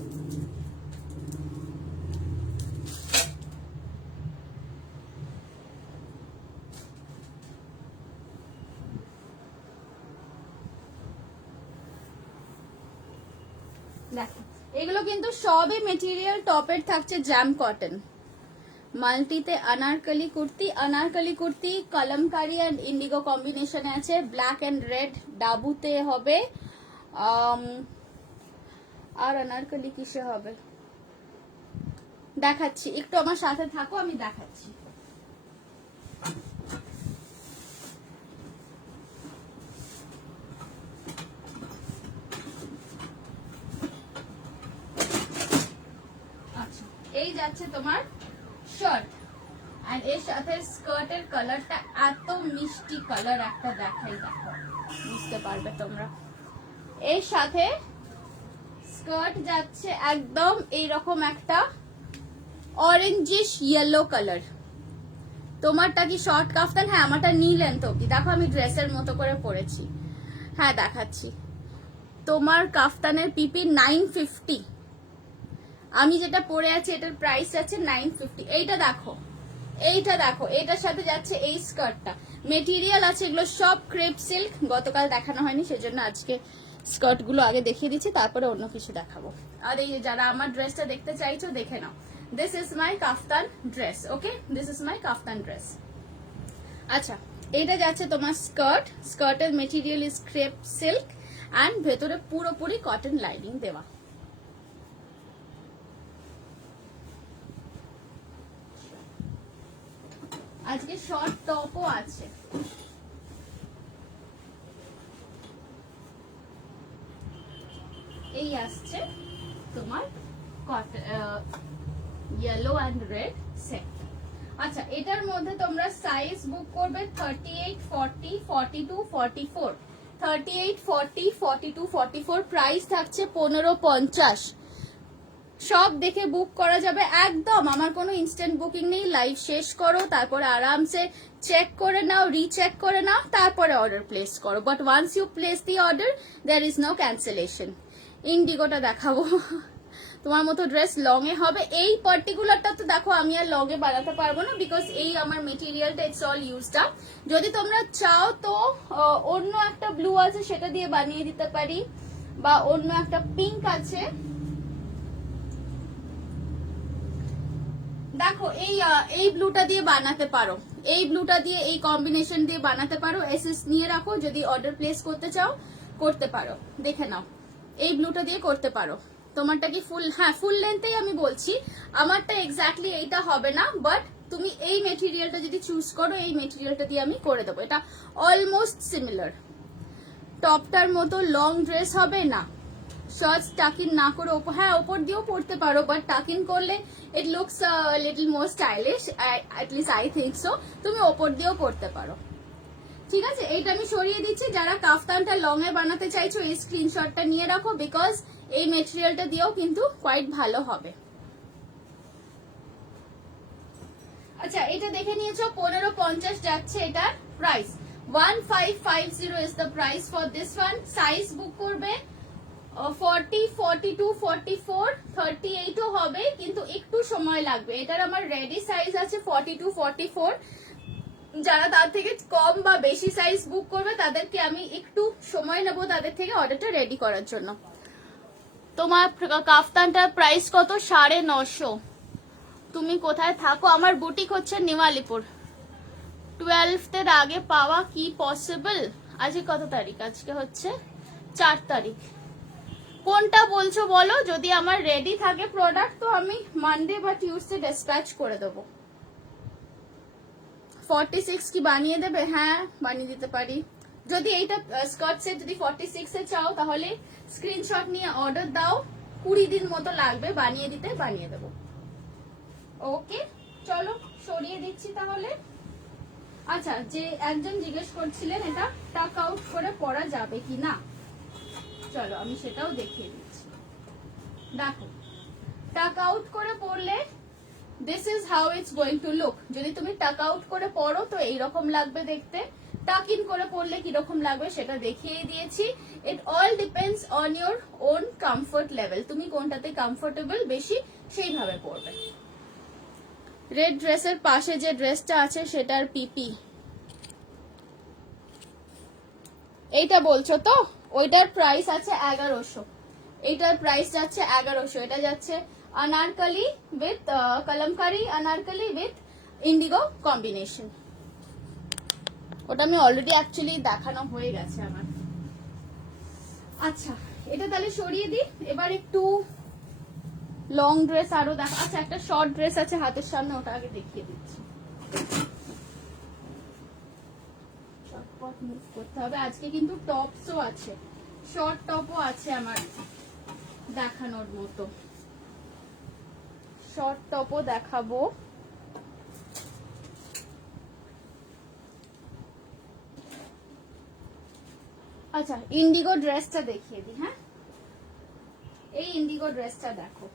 দেখো এগুলো কিন্তু সবই মেটেরিয়াল টপের থাকছে জ্যাম কটন। মাল্টিতে আনারকলি কুর্তি কলমকারি এন্ড ইন্ডিগো কম্বিনেশনে আছে, ব্ল্যাক এন্ড রেড ডাবুতে হবে। আর আনারকলি কিসে হবে দেখাচ্ছি, একটু আমার সাথে থাকো, আমি দেখাচ্ছি। আচ্ছা এই যাচ্ছে তোমার শার্ট, আর এর সাথে স্কার্টের কালারটা এত মিষ্টি কালার একটা দেখাই, দেখো বুঝতে পারবে তোমরা। এর সাথে স্কার্ট যাচ্ছে একদম এইরকম একটা অরেঞ্জিশ ইয়েলো কালার। তোমারটা কি শর্ট কাফতান? হ্যাঁ আমারটা নিলেন তো কি, দেখো আমি ড্রেসের মতো করে পরেছি। হ্যাঁ দেখাচ্ছি, তোমার কাফতানের পিপি 950, আমি যেটা পরে আছি এটার প্রাইস আছে 950। এইটা দেখো, এইটা দেখো, এটার সাথে যাচ্ছে এই স্কার্টটা। মেটেরিয়াল আছে এগুলো সব ক্রেপ সিল্ক, গতকাল দেখানো হয়নি সেজন্য আজকে স্কার্ট গুলো আগে দেখিয়ে দিচ্ছি, তারপরে অন্য কিছু দেখাবো। আর এই যারা আমার ড্রেসটা দেখতে চাইছো দেখে নাও, this is my kaftan dress. Okay, this is my kaftan dress. আচ্ছা এটা যাচ্ছে তোমার স্কার্ট, স্কার্টের material is crepe silk and ভেতরে পুরোপুরি কটন লাইনিং দেওয়া। আজকে শর্ট টপও আছে। এই আসছে তোমার ইয়েলো অ্যান্ড রেড সেট। আচ্ছা এটার মধ্যে তোমরা সাইজ বুক করবে 38, 40, 42, 44, 38, 40, 42, 44। প্রাইস থাকছে 1550। সব দেখে বুক করা যাবে একদম, আমার কোনো ইনস্ট্যান্ট বুকিং নেই। লাইভ শেষ করো, তারপরে আরামসে চেক করে নাও, রিচেক করে নাও, তারপরে অর্ডার প্লেস করো। But once you place the order there is no cancellation. ইন্ডিগোটা দেখাবো, তোমার মতো ড্রেস লং এ হবে। এই পার্টিকুলারটা তো দেখো আমি আর লং এ বানাতে পারবো না, বিকজ এই আমার মেটেরিয়ালটা ইটস অল ইউজড আপ। যদি তোমরা চাও তো অন্য একটা ব্লু আছে সেটা দিয়ে বানিয়ে দিতে পারি, বা অন্য একটা পিঙ্ক আছে। দেখো এই ব্লুটা দিয়ে বানাতে পারো, এই ব্লুটা দিয়ে এই কম্বিনেশন দিয়ে বানাতে পারো। এসএস নিয়ে রাখো, যদি অর্ডার প্লেস করতে চাও করতে পারো। দেখে নাও, এই ব্লুটা দিয়ে করতে পারো। তোমারটা কি ফুল? হ্যাঁ ফুল লেন্থেই আমি বলছি, আমারটা এক্স্যাক্টলি এইটা হবে না, বাট তুমি এই মেটেরিয়ালটা যদি চুজ করো এই মেটেরিয়ালটা দিয়ে আমি করে দেবো। এটা অলমোস্ট সিমিলার, টপটার মতো লং ড্রেস হবে না। শার্টস টাকিন না করে হ্যাঁ ওপর দিয়েও পরতে পারো, বাট টাকিন করলে it looks little more stylish, at least I think so. তুমি ওপর দিয়েও পরতে পারো, ঠিক আছে। এইটা আমি সরিয়ে দিচ্ছি। যারা কাফতানটা লং এ বানাতে চাইছো এই স্ক্রিনশটটা নিয়ে রাখো, বিকজ এই মেটেরিয়ালটা দিয়েও কিন্তু কোয়াইট ভালো হবে। আচ্ছা এটা দেখে নিয়েছো 1550 যাচ্ছে এটার price. 1550 is the price for this one. Size book করবে 40, 42, 44, 38 ও হবে, কিন্তু একটু সময় লাগবে। এটার আমার রেডি সাইজ আছে 42, 44। যারা তার থেকে কম বা বেশি সাইজ বুক করবে তাদেরকে আমি একটু সময় নেব তাদের থেকে অর্ডারটা রেডি করার জন্য। তোমার কাফতানটার প্রাইস কত? 950। তুমি কোথায় থাকো? আমার বুটিক হচ্ছে নিমালিপুর। 12th আগে পাওয়া কি পসিবল? আজকে কত তারিখ? আজকে হচ্ছে 4 তারিখ। কোনটা বলছো বলো, যদি আমার রেডি থাকে প্রোডাক্ট তো আমি মানডে বা টিউসডে ডিসপ্যাচ করে দেবো। 46 কি বানিয়ে দেবে? হ্যাঁ বানিয়ে দিতে পারি। যদি এইটা স্কার্ট সেট যদি 46 এ চাও তাহলে স্ক্রিনশট নিয়ে অর্ডার দাও, 20 দিন মতো লাগবে বানিয়ে দিতে, বানিয়ে দেবো। ওকে চলো সরিয়ে দিচ্ছি তাহলে। আচ্ছা যে একজন জিজ্ঞেস করছিলেন এটা টাক আউট করে পরা যাবে কি না, চলো আমি সেটাও দেখিয়ে দিচ্ছি। দেখো টাক আউট করে পরলে this is how it's going to look. যদি তুমি টাক আউট করে পরো তো এইরকম লাগবে দেখতে। টাক ইন করে পরলে কিরকম লাগবে সেটা দেখিয়ে দিয়েছি। It all depends on your own comfort level, তুমি কোনটাতে কমফোর্টেবল বেশি সেইভাবে পরবে। রেড ড্রেসের পাশে যে ড্রেসটা আছে সেটার পিপি এইটা বলছো তো, ওইটার প্রাইস আছে 1100, এইটার প্রাইস যাচ্ছে 1100। এটা যাচ্ছে Anarkali with Kalamkari, Anarkali with Indigo combination. ওটা আমি অলরেডি অ্যাকচুয়ালি দেখানো হয়ে গেছে আমার। আচ্ছা এটা তাহলে সরিয়ে দিই, এবার একটু লং ড্রেস আরো দেখা। আচ্ছা একটা শর্ট ড্রেস আছে হাতের সামনে, ওটা আগে দেখিয়ে দিচ্ছি। চটপট মুভ করতে হবে, আজকে কিন্তু টপসও আছে, শর্ট টপও আছে আমার দেখানোর মতো, শর্ট টপও দেখাবো। আচ্ছা ইন্ডিগো ড্রেসটা দেখিয়ে দিই। হ্যাঁ এই ইন্ডিগো ড্রেসটা দেখো,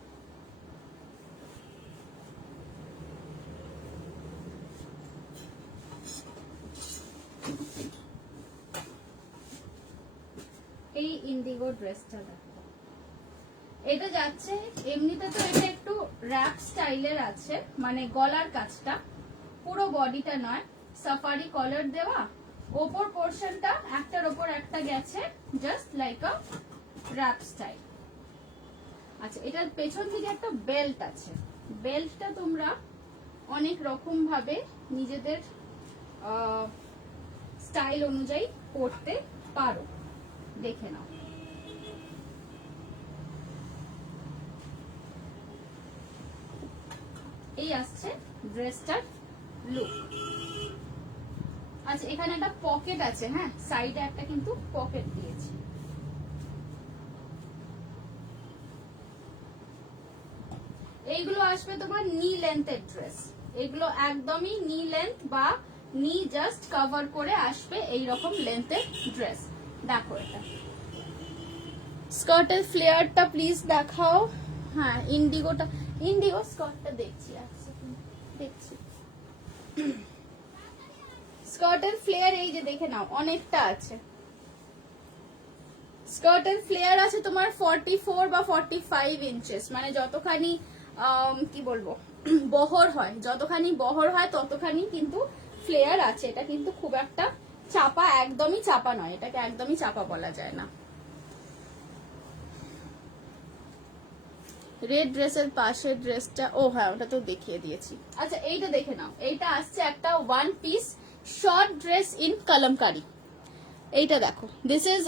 এই ইন্ডিগো ড্রেসটা দেখো, এটা যাচ্ছে এমনিতে তো এটা একটু র‍্যাপ স্টাইলের আছে, মানে গলার কাছটা, পুরো বডিটা নয়, সাফারি কলার দেওয়া, ওপর পোরশনটা একটার ওপর একটা গেছে just like a wrap style. আচ্ছা এটার পেছন দিকে একটা বেল্ট আছে, বেল্টটা তোমরা অনেক রকম ভাবে নিজেদের স্টাইল অনুযায়ী পরতে পারো, দেখে নাও। এই আসছে ড্রেসটার লুক। আচ্ছা এখানে একটা পকেট আছে, হ্যাঁ সাইডে একটা কিন্তু পকেট দিয়েছি। এইগুলো আসবে তোমার নি লেন্থের ড্রেস, এগুলো একদমই নি লেন্থ বা নি জাস্ট কভার করে আসবে এইরকম লেন্থের ড্রেস। দেখো এটা স্কার্টের ফ্লেয়ারটা প্লিজ দেখাও। হ্যাঁ ইন্ডিগোটা, ইন্ডিগো স্কার্টটা দেখছি, দেখছি স্কার্টের ফ্লেয়ার এই যে দেখে নাও অনেকটা আছে। স্কার্টের ফ্লেয়ার আছে তোমার 44 বা 45 ইঞ্চেস, মানে যতখানি কি বলবো বহর হয়, যতখানি বহর হয় ততখানি কিন্তু ফ্লেয়ার আছে। এটা কিন্তু খুব একটা চাপা, একদমই চাপা নয়, এটাকে একদমই চাপা বলা যায় না। রেড ড্রেসের পাশের ড্রেসটা, ও হ্যাঁ ওটা তো দেখিয়ে দিয়েছি। আচ্ছা এইটা দেখে নাও, এইটা আসছে একটা one piece short dress in kalamkari. এইটা দেখো, দিস ইজ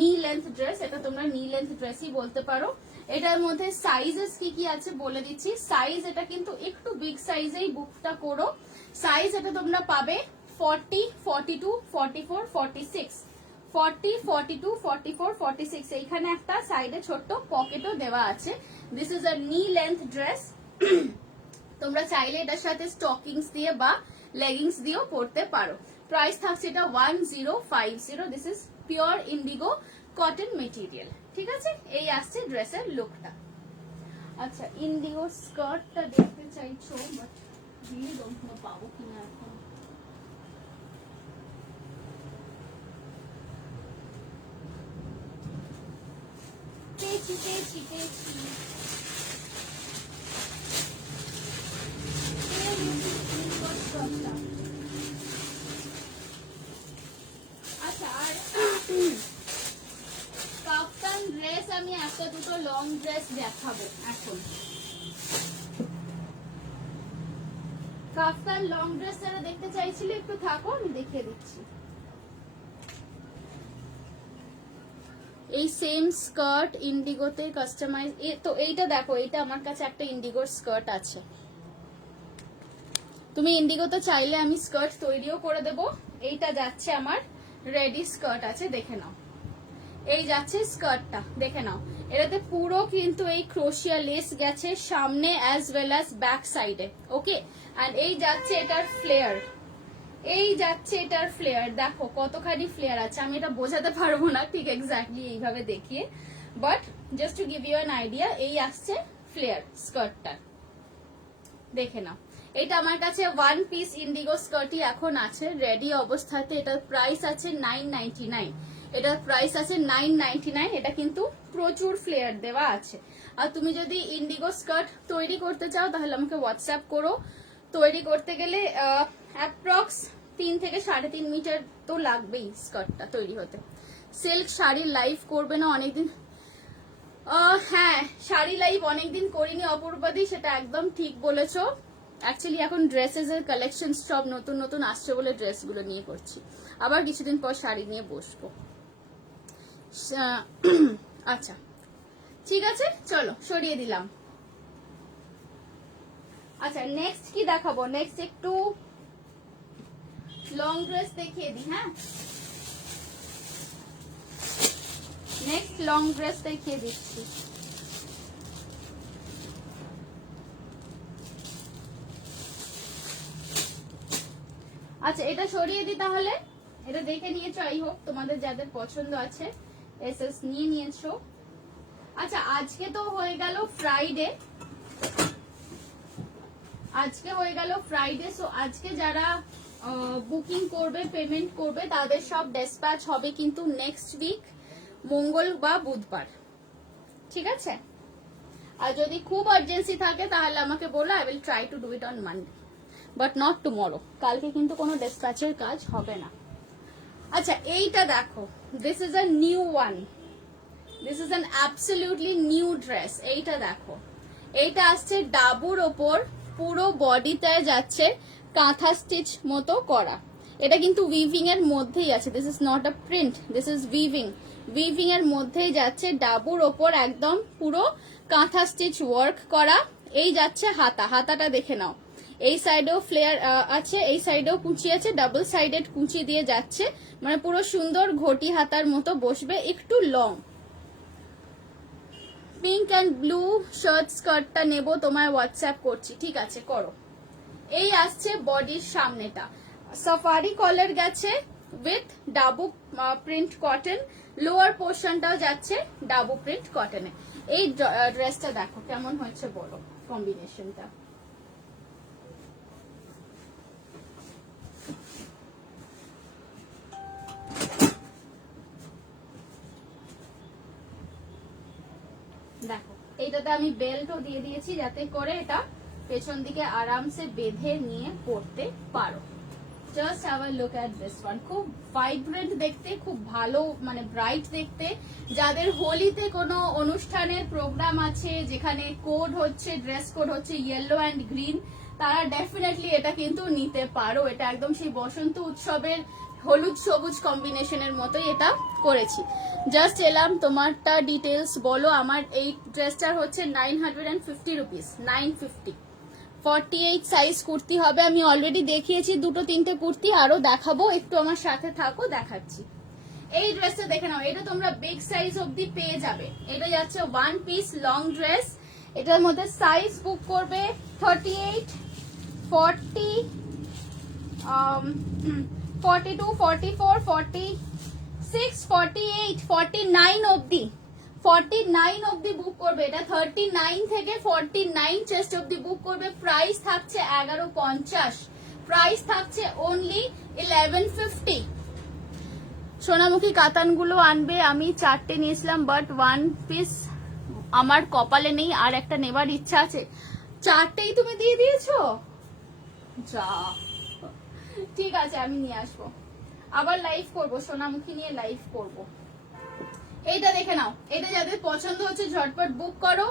নি লেন্থ ড্রেস, এটা তোমরা নি লেন্থ ড্রেসই বলতে পারো। এটার মধ্যে সাইজেস কি কি আছে বলে দিচ্ছি। সাইজ এটা কিন্তু একটু বিগ সাইজেই বুকটা করো। সাইজ এটা তোমরা পাবে 40, 42, 44, 46, 40, 42, 44, 46। এইখানে একটা সাইডে ছোট্ট পকেটও দেওয়া আছে। দিস ইজ আ নি লেন্থ ড্রেস। তোমরা চাইলে এটার সাথে স্টকিংস দিয়ে বা লেগিংস দিয়েও পরতে পারো। প্রাইস থাকছে এটা 1050। This is pure Indigo cotton material, ঠিক আছে। এই আসছে ড্রেসের লুকটা। আচ্ছা ইন্ডিগো স্কার্টটা দেখতে চাইছো, বাট রিয়েলি ডোন্ট নো পাবো কিনা এখন। পেয়েছি পেয়েছি পেয়েছি, আচ্ছা আর কাফতান ড্রেস আমি একটা দুটো লং ড্রেস দেখাবো এখন। কাফতান লং ড্রেস যারা দেখতে চাইছিলে একটু থাকো, আমি দেখিয়ে দিচ্ছি। এই সেম স্কার্ট ইন্ডিগোতে কাস্টমাইজ, তো এইটা দেখো, এইটা আমার কাছে একটা ইন্ডিগোর স্কার্ট আছে। তুমি ইন্ডিগোতে চাইলে আমি স্কার্ট তৈরিও করে দেব। এইটা যাচ্ছে আমার রেডি স্কার্ট আছে, দেখে নাও। এই যাচ্ছে স্কার্টটা, দেখে নাও। এটাতে পুরো কিন্তু এই ক্রোশিয়া লেস গেছে সামনে অ্যাজ ওয়েল অ্যাজ ব্যাক সাইডে, ওকে। আর এই যাচ্ছে এটার ফ্লেয়ার, এই যাচ্ছে এটার ফ্লেয়ার, দেখো কতখানি ফ্লেয়ার আছে। আমি এটা বোঝাতে পারবো না ঠিক এক্স্যাক্টলি এইভাবে দেখিয়ে, but just to give you an idea, এই আসছে ফ্লেয়ার স্কার্টটা, দেখে নাও। এটা আমার কাছে ওয়ান পিস ইন্ডিগো স্কার্টই এখন আছে রেডি অবস্থাতে। এটার প্রাইস আছে 999, এটার প্রাইস আছে 999। এটা কিন্তু প্রচুর ফ্লেয়ার দেওয়া আছে। আর তুমি যদি ইন্ডিগো স্কার্ট তৈরি করতে চাও তাহলে আমাকে হোয়াটসঅ্যাপ করো। তৈরি করতে গেলে অ্যাপ্রক্স 3 থেকে 3.5 মিটার তো লাগবেই স্কার্টটা তৈরি হতে। সিল্ক শাড়ির লাইভ করবে না অনেকদিন? হ্যাঁ, শাড়ি লাইভ অনেকদিন করিনি অপূর্বাদি, সেটা একদম ঠিক বলেছো। অ্যাকচুয়ালি এখন ড্রেসেস এর কালেকশন সব নতুন নতুন আসছে বলে ড্রেসগুলো নিয়ে করছি, আবার কিছুদিন পর শাড়ি নিয়ে বসবো। আচ্ছা ঠিক আছে, চলো সরিয়ে দিলাম। আচ্ছা নেক্সট কি দেখাবো? নেক্সট একটু লং ড্রেস দেখিয়ে দিই। হ্যাঁ, নেক্সট লং ড্রেস দেখিয়ে দিচ্ছি। আচ্ছা এটা সরিয়ে দিই তাহলে। এটা দেখে নিয়েছো, আই হোপ তোমাদের যাদের পছন্দ আছে এসএস নিয়ে নিয়েছো। আচ্ছা আজকে তো হয়ে গেল ফ্রাইডে, আজকে হয়ে গেল ফ্রাইডে। সো আজকে যারা বুকিং করবে, পেমেন্ট করবে, তাদের সব ডেসপ্যাচ হবে কিন্তু নেক্সট উইক মঙ্গল বা বুধবার, ঠিক আছে? আর যদি খুব আর্জেন্সি থাকে তাহলে আমাকে বলো, I will try to do it on Monday, but not tomorrow. কালকে কিন্তু কোনো ডেসপ্যাচের কাজ হবে না। আচ্ছা এইটা দেখো, this is a new one, this is an absolutely new dress. এইটা দেখো, এইটা আসছে ডাবুর ওপর, পুরো বডিতে যাচ্ছে কাঁথা স্টিচ মতো করা। এটা কিন্তু উইভিং এর মধ্যেই আছে, this is not a print, this is weaving. Weaving এর মধ্যেই যাচ্ছে, ডাবুর ওপর একদম পুরো কাঁথা স্টিচ ওয়ার্ক করা। এই যাচ্ছে হাতা, হাতাটা দেখে নাও। এই সাইডেও ফ্লেয়ার আছে, এই সাইডেও কুচি আছে, ডাবল সাইডেড কুচি দিয়ে যাচ্ছে, মানে পুরো সুন্দর ঘটি হাতার মতো বসবে, একটু long. Pink and blue shirt স্কার্টটা নেবো, তোমায় হোয়াটসঅ্যাপ করছি, ঠিক আছে করো। এই আসছে বডির সামনেটা, সাফারি কলার গেছে with dabu print cotton, lower পোর্শনটাও যাচ্ছে ডাবু প্রিন্ট কটনে। এই ড্রেসটা দেখো কেমন হয়েছে বলো, কম্বিনেশনটা। দেখো এইটাতে আমি বেল্টও দিয়ে দিয়েছি যাতে করে এটা পেছন দিকে আরামসে বেঁধে নিয়ে পড়তে পারো। Just have a look at this one, খুব ভাইব্রেন্ট দেখতে, খুব ভালো মানে ব্রাইট দেখতে। যাদের হোলিতে কোনো অনুষ্ঠানের প্রোগ্রাম আছে যেখানে কোড হচ্ছে, ড্রেস কোড হচ্ছে ইয়েলো অ্যান্ড গ্রিন, তারা ডেফিনেটলি এটা কিন্তু নিতে পারো। এটা একদম সেই বসন্ত উৎসবের হলুদ সবুজ কম্বিনেশনের মতোই এটা করেছি। জাস্ট এলাম, তোমারটা ডিটেলস বলো। আমার এই ড্রেসটার হচ্ছে 950 রুপিস, 950। 48 সাইজ কুর্তি হবে, আমি অলরেডি দেখিয়েছি দুটো তিনটে কুর্তি, আরো দেখাবো, একটু আমার সাথে থাকো, দেখাচ্ছি। এই ড্রেসটা দেখে নাও, এটা তোমরা বিগ সাইজ অবধি পেয়ে যাবে। এটা যাচ্ছে ওয়ান পিস লং ড্রেস, এটার মধ্যে সাইজ বুক করবে 38, 40, 42, 44, 46, 48, 49 অবধি, 49 অবধি বুক করবে। এটা 39 থেকে 49 চেস্ট অবধি বুক করবে। প্রাইস থাকছে 1150, প্রাইস থাকছে অনলি 1150। সোনামুখী কাতানগুলো আনবে, আমি 4টে নিয়েছিলাম, বাট ওয়ান পিস আমার কপালে নেই, আর একটা নেবার ইচ্ছা আছে। 4টেই তুমি দিয়ে দিয়েছো, যা ঠিক আছে, আমি নিয়ে আসবো, আবার লাইভ করবো, সোনামুখী নিয়ে লাইভ করবো। এইটা দেখে নাও, এটা যাদের পছন্দ হচ্ছে ঝটপট বুক করো।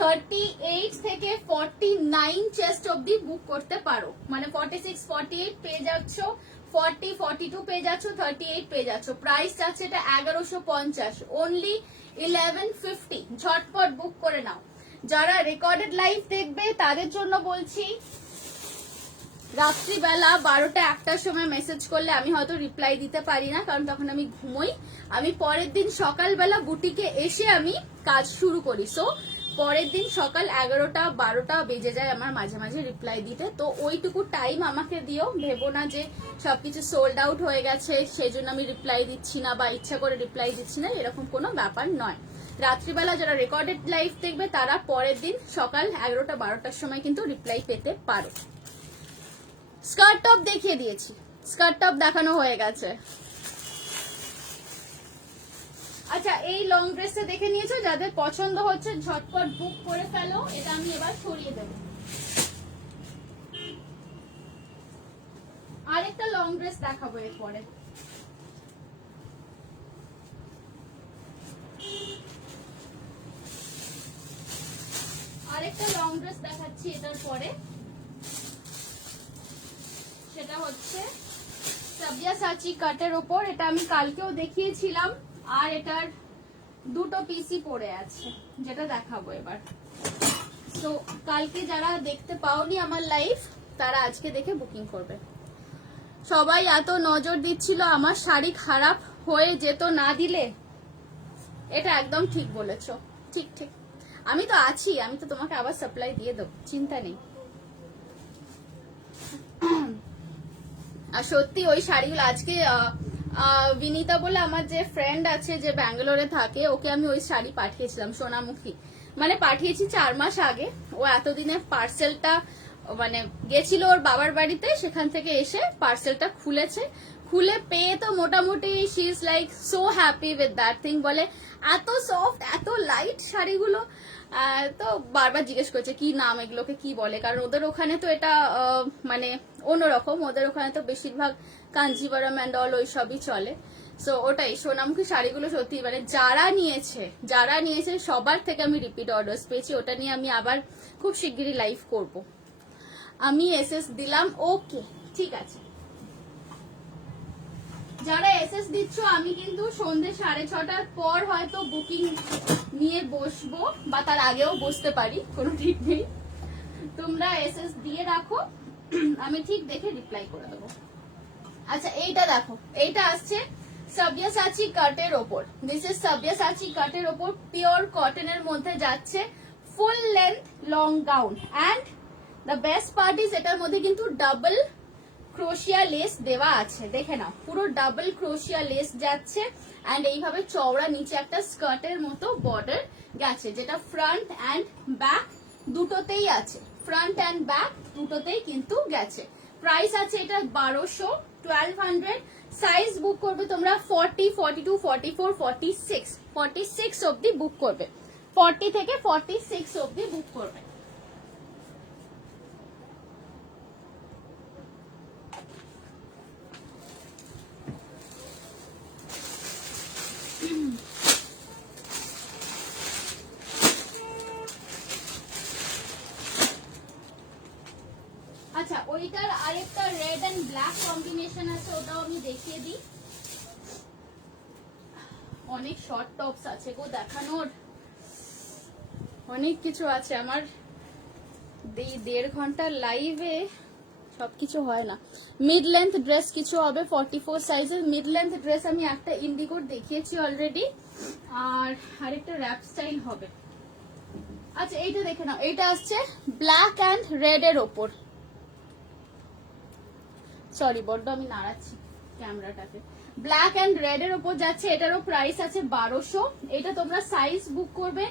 38 থেকে 49 চেস্ট অবধি বুক করতে পারো, মানে 46, 48 পেয়ে যাচ্ছ, 40, 42 পেয়ে যাচ্ছ, 38 পেয়ে যাচ্ছ। প্রাইস আছে এটা 1150, অনলি 1150। ঝটপট বুক করে নাও। যারা রেকর্ডেড লাইভ দেখবে তাদের জন্য বলছি, রাত্রিবেলা 12টা 1টার সময় মেসেজ করলে আমি হয়তো রিপ্লাই দিতে পারি না, কারণ তখন আমি ঘুমোই। আমি পরের দিন সকালবেলা বুটিকে এসে আমি কাজ শুরু করি। সো পরের দিন সকাল 11টা 12টা বেজে যায় আমার মাঝে মাঝে রিপ্লাই দিতে। তো ওইটুকু টাইম আমাকে দিও, ভেবো না যে সবকিছু সোল্ড আউট হয়ে গেছে সেই জন্য আমি রিপ্লাই দিচ্ছি না বা ইচ্ছা করে রিপ্লাই দিচ্ছি না, এরকম কোনো ব্যাপার নয়। রাত্রিবেলা যারা রেকর্ডেড লাইভ দেখবে তারা পরের দিন সকাল 11টা 12টার সময় কিন্তু রিপ্লাই পেতে পারো। স্কার্ট টপ দেখিয়ে দিয়েছি, স্কার্ট টপ দেখানো হয়ে গেছে। আচ্ছা এই লং ড্রেসটা দেখে নিয়েছো, যাদের পছন্দ হচ্ছে ঝটপট বুক করে ফেলো। এটা আমি এবার সরিয়ে দেব। আরেকটা লং ড্রেস দেখাবো এরপরে। আরেকটা লং ড্রেস দেখাচ্ছি এটার পরে, সেটা হচ্ছে সাবিয়াসাচি কাটের ওপর। এটা আমি কালকেও দেখিয়েছিলাম, আর এটার দুটো পিসি পড়ে আছে, যেটা দেখাবো এবার। তো কালকে যারা দেখতে পাওনি আমার লাইভ, তারা আজকে দেখে বুকিং করবে। সবাই এত নজর দিচ্ছিল আমার শাড়ি খারাপ হয়ে যেত না দিলে, এটা একদম ঠিক বলেছো, ঠিক ঠিক। আমি তো আছি, আমি তো তোমাকে আবার সাপ্লাই দিয়ে দেবো, চিন্তা নেই। আর সত্যি ওই শাড়িগুলো আজকে বিনীতা বলে আমার যে ফ্রেন্ড আছে যে ব্যাঙ্গালোরে থাকে, ওকে আমি ওই শাড়ি পাঠিয়েছিলাম, সোনামুখী, মানে পাঠিয়েছি 4 মাস আগে। ও এতদিনে পার্সেলটা মানে গেছিল ওর বাবার বাড়িতে, সেখান থেকে এসে পার্সেলটা খুলেছে, খুলে পেয়ে তো মোটামুটি she is like so happy with that thing. বলে এত সফট এত লাইট শাড়িগুলো। তো বারবার জিজ্ঞেস করছে কি নাম, এগুলোকে কি বলে, কারণ ওদের ওখানে তো এটা মানে অন্যরকম, ওদের ওখানে তো বেশিরভাগ কাঞ্জিবরম অ্যান্ড অল ওই সবই চলে। সো ওটাই সোনামুখী শাড়িগুলো সত্যি মানে যারা নিয়েছে সবার থেকে আমি রিপিট অর্ডার্স পেয়েছি। ওটা নিয়ে আমি আবার খুব শিগগিরই লাইভ করব। আমি এসএস দিলাম, ওকে ঠিক আছে। যারা এসএস দিচ্ছ, আমি কিন্তু সন্ধ্যে 6:30টার পর হয়তো বুকিং নিয়ে বসবো, বা তার আগেও বসতে পারি, কোনো ঠিক নেই। তোমরা এসএস দিয়ে রাখো, আমি ঠিক দেখে রিপ্লাই করে দেবো। আচ্ছা এইটা দেখো, এইটা আসছে সাবিয়াসাচি কাটের ওপর। দিস ইজ সাবিয়াসাচি কাটের ওপর, পিওর কটনের মধ্যে যাচ্ছে, full length long gown. And the best part is এটার মধ্যে কিন্তু ডাবল ক্রোশিয়া লেস দেওয়া আছে, দেখে নাও, পুরো ডাবল ক্রোশিয়া লেস যাচ্ছে। অ্যান্ড এইভাবে চওড়া নিচে একটা স্কার্টের মতো বর্ডার গেছে, যেটা ফ্রন্ট অ্যান্ড ব্যাক দুটোতেই আছে, ফ্রন্ট অ্যান্ড ব্যাক দুটোতেই কিন্তু গেছে। প্রাইস আছে এটা 1200। সাইজ বুক করবে তোমরা 40, 42, 44, 46 অব্দি বুক করবে, 40 থেকে 46 অব্দি বুক করবে। আচ্ছা ওইটার আরেকটা রেড এন্ড ব্ল্যাক কম্বিনেশন আছে, ওটাও আমি দেখিয়ে দিই। অনেক শর্ট টপস আছে গো দেখানোর, অনেক কিছু আছে আমার। 1.5 ঘন্টার লাইভে সবকিছু হয় না। মিড লেন্থ ড্রেস কিছু হবে 44 সাইজের মিড লেন্থ ড্রেস, আমি একটা ইন্ডিগোর দেখিয়েছি অলরেডি, আর আরেকটা র্যাপ স্টাইল হবে। আচ্ছা এইটা দেখে নাও, এইটা আসছে ব্ল্যাক অ্যান্ড রেড এর ওপর। সরি বড্ড আমি নাড়াচ্ছি ক্যামেরাটাকে। ব্ল্যাক অ্যান্ড রেড এর ওপর যাচ্ছে, এটারও প্রাইস আছে 1200। এটা তোমরা সাইজ বুক করবে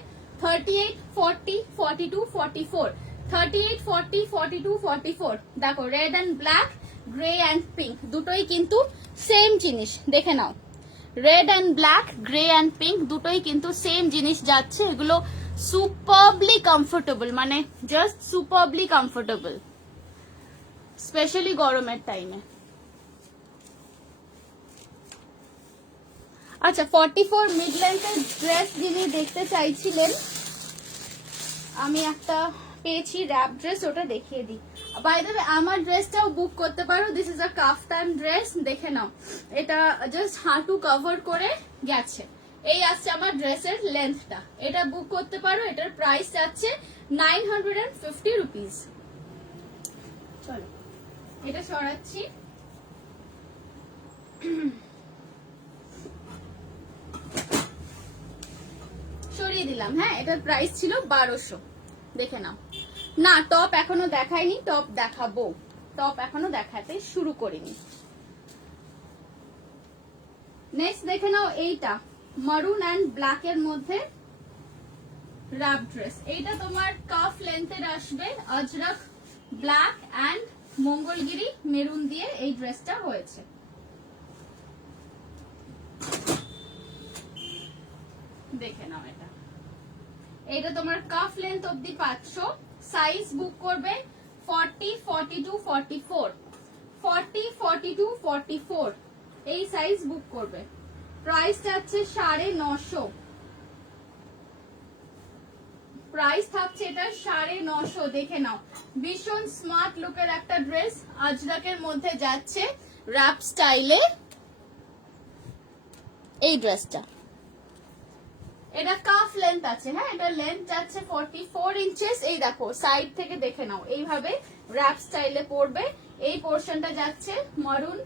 38, 40, 42, 44, 38, 40, 42, 44। দেখো red and black, grey and pink দুটোই কিন্তু সেম জিনিস, দেখে নাও, red and black, grey and pink দুটোই কিন্তু সেম জিনিস যাচ্ছে। এগুলো সুপারবলি কমফোর্টেবল, মানে জাস্ট সুপারবলি কমফোর্টেবল, স্পেশালি গরমের টাইমে। আচ্ছা 44 মিড লেন্থের ড্রেস যিনি দেখতে চাইছিলেন, আমি একটা পেয়েছি র্যাপ ড্রেস, ওটা দেখিয়ে দিই। বাই দ্য ওয়ে আমার ড্রেসটাও বুক করতে পারো, this is a kaftan dress, দেখে নাও, এটা জাস্ট হাঁটু কভার করে গেছে। এই আসছে আমার ড্রেসের লেন্থটা, এটা বুক করতে পারো। এটার প্রাইস যাচ্ছে 950 রুপিস। চলো এটা সরাচ্ছি। সরিয়ে দিলাম, হ্যাঁ এটার প্রাইস ছিল 1200, দেখে নাও। না টপ এখনো দেখাইনি, টপ দেখাবো, টপ এখনো দেখাতে শুরু করিনি। নেক্সট দেখে নাও, এইটা মারুন অ্যান্ড ব্ল্যাক এর মধ্যে র্যাপ ড্রেস। এইটা তোমার কাফ লেন্থের আসবে, Ajrak black and Mangalagiri maroon দিয়ে এই ড্রেসটা হয়েছে। দেখে নাও এটা, এটা তোমার কাফ লেন্থ অবধি পাচ্ছ। সাইজ বুক করবে 40, 42, 44, 40, 42, 44 এই সাইজ বুক করবে। প্রাইস যাচ্ছে 950, প্রাইস থাকছে এটা 950। দেখে নাও, ভীষণ স্মার্ট লুকের একটা ড্রেস, আজরাকের মধ্যে যাচ্ছে র‍্যাপ স্টাইলে এই ড্রেসটা। এটা কাফ লেন্থ আছে, হ্যাঁ এটা লেন্থ যাচ্ছে 44 ইঞ্চেস। এই দেখো সাইড থেকে দেখে নাও, এইভাবে র‍্যাপ স্টাইলে পরবে। এই পোর্শনটা যাচ্ছে মারুন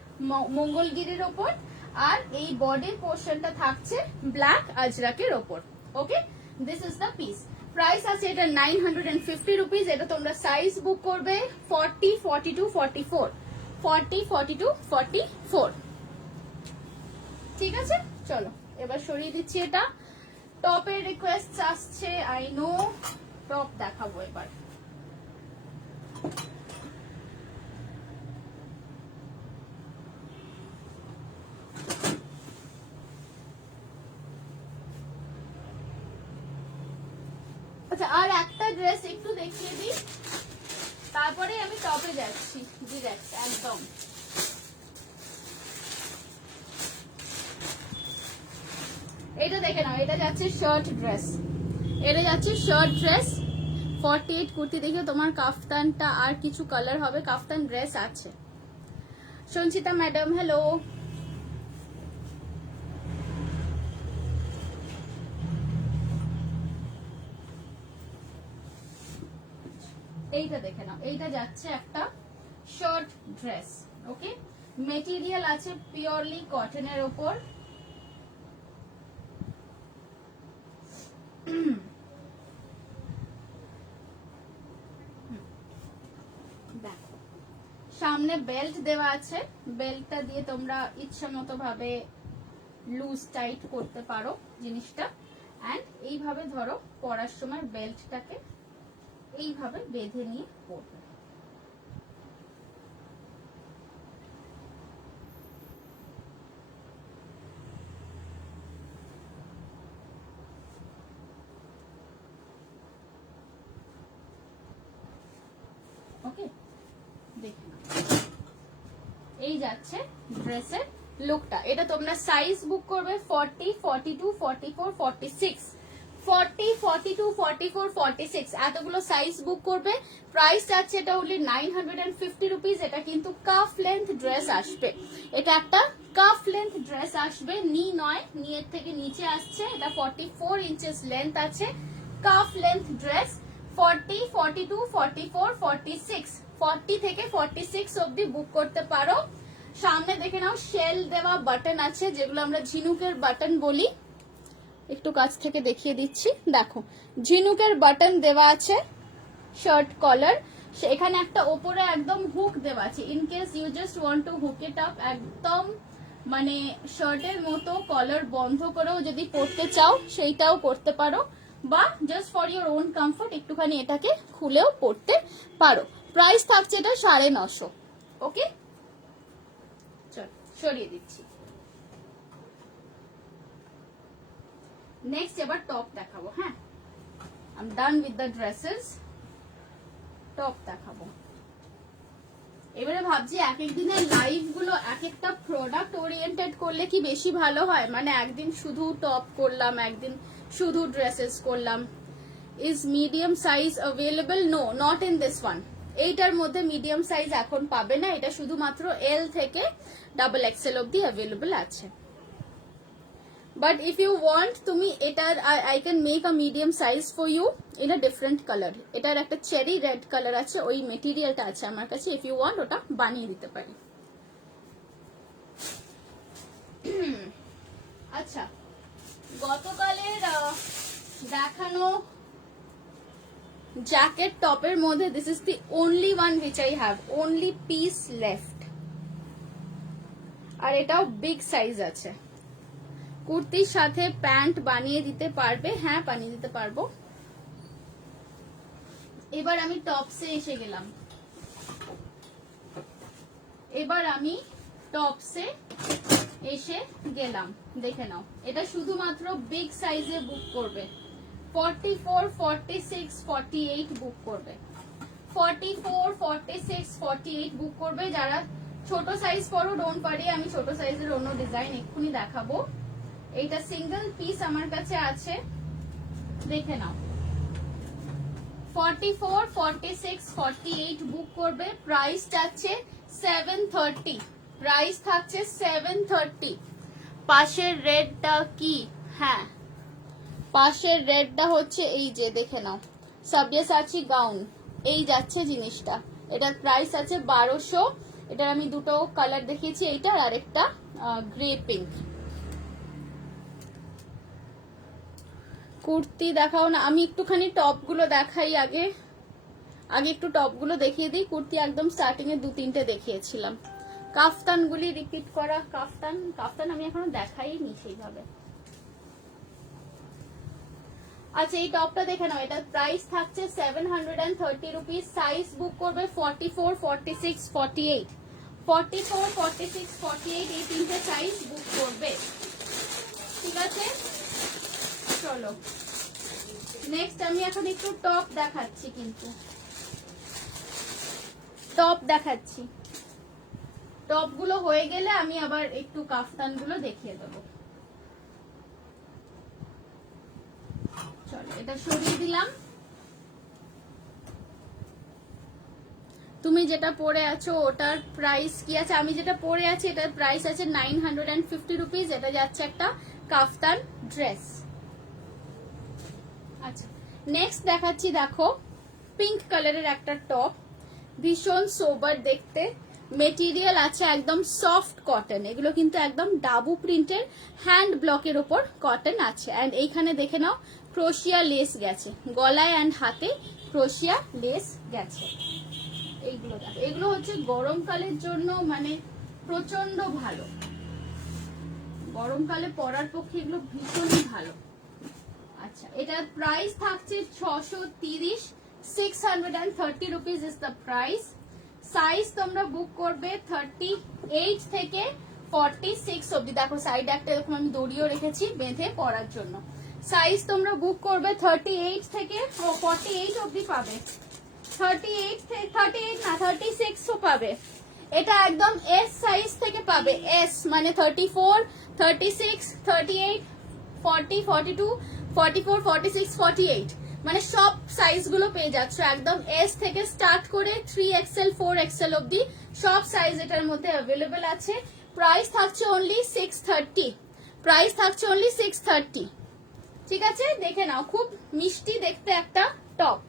মঙ্গলগিরির ওপর, আর এই বডির পোর্শনটা থাকছে ব্ল্যাক আজরাকের ওপর। Okay, this is the piece. Price আছে এটা 950 রুপিস। এটা তোমরা সাইজ বুক করবে 40, 42, 44, 40, 42, 44। ঠিক আছে, চলো এবার সরিয়ে দিচ্ছি এটা। টপের রিকোয়েস্ট আসছে, আই নো। টপ দেখাবো এবার। আচ্ছা, আর একটা ড্রেস একটু দেখিয়ে দিই, তারপরে আমি টপে যাচ্ছি ডিরেক্ট একদম। এটা দেখে নাও, এটা যাচ্ছে শার্ট ড্রেস, এটা যাচ্ছে শার্ট ড্রেস 48 কুর্তি। দেখে তোমার কাফতানটা আর কিছু কালার হবে, কাফতান ড্রেস আছে। Sanchita madam hello. এইটা দেখে নাও, এইটা যাচ্ছে একটা শার্ট ড্রেস। ওকে, মেটেরিয়াল আছে পিওরলি কটনের ওপর। সামনে বেল্ট দেওয়া আছে, বেল্টটা দিয়ে তোমরা ইচ্ছা মতো ভাবে লুজ টাইট করতে পারো জিনিসটা। এন্ড এইভাবে ধরো পরার সময় বেল্টটাকে এইভাবে বেঁধে নিয়ে পরবে। ওকে, দেখুন এই যাচ্ছে ড্রেসের লুকটা। এটা তোমরা সাইজ বুক করবে 40, 42, 44, 46, 40, 42, 44, 46 এতগুলো সাইজ বুক করবে। প্রাইস আছে এটা অনলি 950 রুপিস। এটা কিন্তু কাফ লেন্থ ড্রেস আসবে, এটা একটা কাফ লেন্থ ড্রেস আসবে, নি নয়, নিয়ের থেকে নিচে আসছে। এটা 44 ইঞ্চেস লেন্থ আছে, কাফ লেন্থ ড্রেস। 40, 42, 44, 46, 40 থেকে 46 অবধি বুক করতে পারো। সামনে দেখে নাও শেল দেওয়া বাটন আছে, যেগুলো আমরা ঝিনুকের বাটন বলি। একটু কাছ থেকে দেখিয়ে দিচ্ছি, দেখো ঝিনুকের বাটন দেওয়া আছে। শার্ট কলার, এখানে একটা ওপরে একদম হুক দেওয়া আছে, in case you just want to hook it up, একদম মানে শার্টের মতো কলার বন্ধ করেও যদি পরতে চাও সেইটাও করতে পারো, বা just for your own comfort একটুখানি এটাকে খুলেও পরতে পারো। প্রাইস থাকছে এটা 950। ওকে, চল সরিয়ে দিচ্ছি। নেক্সট এবার টপ দেখাবো। হ্যাঁ, I am done with the dresses, top দেখাবো। এবারে ভাবছি এক এক দিনের লাইভ গুলো এক একটা প্রোডাক্ট ওরিয়েন্টেড করলে কি বেশি ভালো হয়, মানে একদিন শুধু টপ করলাম, একদিন শুধু ড্রেসেস করলাম। Is medium size available? No, not in this one. এইটার মধ্যে মিডিয়াম সাইজ এখন পাবে না, এটা শুধুমাত্র এল থেকে ডাবল এক্সেল অব্দি অ্যাভেলেবল আছে। But if you want, তুমি এটার I can make a medium size for you in a different color. এটার একটা চেরি রেড কালার আছে, ওই মেটেরিয়ালটা আছে আমার কাছে, if you want ওটা বানিয়ে দিতে পারি। আচ্ছা, গতকালের দেখানো জ্যাকেট টপের মধ্যে this is the only one which I have, only piece left, আর এটাও বিগ সাইজ আছে। কুর্তির সাথে প্যান্ট বানিয়ে দিতে পারবে? হ্যাঁ, বানিয়ে দিতে পারবো। এবার আমি টপসে এসে গেলাম। এবার আমি টপসে এসে গেলাম, দেখে নাও। এটা শুধুমাত্র বিগ সাইজে বুক করবে, 44, 46, 48 বুক করবে, 44, 46, 48 বুক করবে। যারা ছোট সাইজ পরো ডোন্ট পারি, আমি ছোট সাইজের অন্য ডিজাইন এক্ষুনি দেখাবো। এইটা সিঙ্গেল পিস আমার কাছে আছে, দেখে নাও। 44, 46, 48 বুক করবে। প্রাইস যাচ্ছে 730, প্রাইস থাকছে 730। পাশের রেডটা কি? হ্যাঁ, পাশের রেডটা হচ্ছে এই যে, দেখে নাও, সাবজেসাচি গাউন, এই যাচ্ছে জিনিসটা। এটার প্রাইস আছে 1200। এটার আমি দুটো কালার দেখিয়েছি, এইটা আর একটা গ্রে পিঙ্ক। কুর্তি দেখাও না, আমি একটুখানি টপ গুলো দেখাই আগে একটু টপ গুলো দেখিয়ে দিই। কুর্তি একদম স্টার্টিং এ 2-3টে দেখিয়েছিলাম। কাফতান গুলি রিপিট করা, কাফতান আমি এখনো দেখাইনি সেইভাবে। আচ্ছা, এই টপটা দেখে নাও, এটার প্রাইস থাকছে 730 রুপিস। সাইজ বুক করবে 44, 46, 48, 44, 46, 48 এই তিনটে সাইজ বুক করবে, ঠিক আছে? চলো নেক্সট আমি এখন একটু টপ দেখাচ্ছি, কিন্তু টপ দেখাচ্ছি। টপ গুলো হয়ে গেলে আমি আবার একটু কাফতান গুলো দেখিয়ে দেবো। চলো এটা সরিয়ে দিলাম। তুমি যেটা পরে আছো ওটার প্রাইস কি আছে? আমি যেটা পরে আছি এটার প্রাইস আছে 950 রুপিস। এটা যাচ্ছে একটা কাফতান ড্রেস। আচ্ছা, নেক্সট দেখাচ্ছি, দেখো পিঙ্ক কালারের একটা টপ, ভীষণ সোবার দেখতে। মেটেরিয়াল আছে একদম সফট কটন, এগুলো কিন্তু একদম ডাবু প্রিন্টের হ্যান্ড ব্লকের ওপর কটন আছে। অ্যান্ড এইখানে দেখে নাও ক্রোশিয়া লেস গেছে, গলায় অ্যান্ড হাতে ক্রোশিয়া লেস গেছে। এইগুলো দেখো, এগুলো হচ্ছে গরমকালের জন্য মানে প্রচন্ড ভালো, গরমকালে পরার পক্ষে এগুলো ভীষণই ভালো। আচ্ছা, এটার প্রাইস থাকছে 630, 630 rupees is the price. Size তোমরা বুক করবে 38 থেকে 46 অব্দি। দেখো সাইডে একটা এরকম আমি দড়িও রেখেছি বেঁধে পরার জন্য। সাইজ তোমরা বুক করবে 38 থেকে 48 অব্দি পাবে, 38 না 36ও পাবে। এটা একদম এস সাইজ থেকে পাবে, এস মানে 34, 36, 38, 40, 42, 44, 46, 48 মানে সব সাইজ গুলো পেয়ে যাচ্ছ একদম। এস থেকে স্টার্ট করে 3XL, 4XL অব্দি সব সাইজ এটার মধ্যে অ্যাভেলেবেল আছে। প্রাইস থাকছে অনলি 630, প্রাইস থাকছে অনলি 630, ঠিক আছে? দেখে নাও, খুব মিষ্টি দেখতে একটা টপ।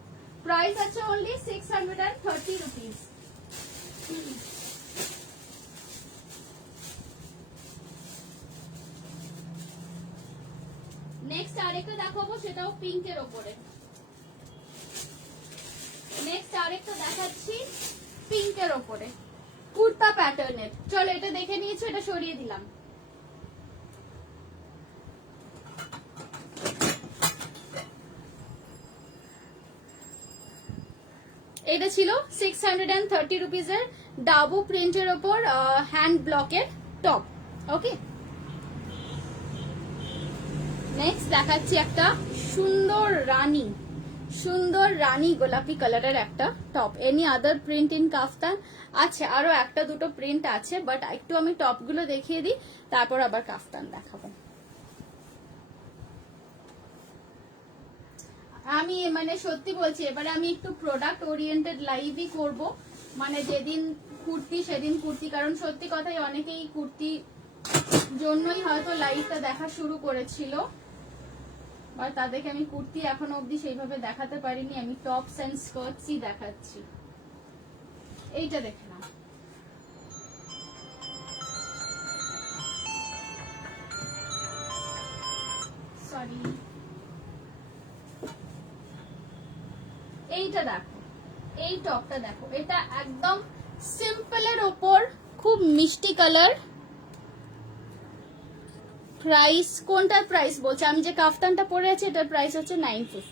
প্রাইস আছে অনলি 630 রুপিস। নেক্সট আরেকটা দেখাবো, সেটাও পিঙ্কের ওপরে। নেক্সট আরেকটা দেখাচ্ছি পিঙ্কের ওপরে, কুর্তা প্যাটার্নের। চলো এটা দেখে নিয়েছো, এটা সরিয়ে দিলাম। এটা ছিল 630 রুপিসের ডাবু প্রিন্টের ওপর হ্যান্ড ব্লকের টপ। ওকে, নেক্সট দেখাচ্ছি একটা সুন্দর রানী গোলাপি কালারের একটা top. Any other print in kaftan আছে, আরো একটা দুটো প্রিন্ট আছে, বাট একটু আমি টপ গুলো দেখিয়ে দিই, তারপর আবার কাফতান দেখাবো। আমি মানে সত্যি বলছি, এবারে আমি একটু প্রোডাক্ট ওরিয়েন্টেড লাইভই করব, মানে যেদিন কুর্তি সেদিন কুর্তি, কারণ সত্যি কথাই অনেকেই কুর্তি জন্যই হয়তো লাইভটা দেখা শুরু করেছিল, আর তাদেরকে আমি কুর্তি এখনো অবধি সেইভাবে দেখাতে পারিনি। আমি টপস এন্ড স্কার্টসই দেখাচ্ছি। এইটা দেখে নাও, সরি, এইটা দেখো, এই টপটা দেখো, এটা একদম সিম্পলের ওপর খুব মিষ্টি কালার। প্রাইস কোনটার প্রাইস বলছে? আমি যে কাফতানটা পরে আছি এটার প্রাইস হচ্ছে 950।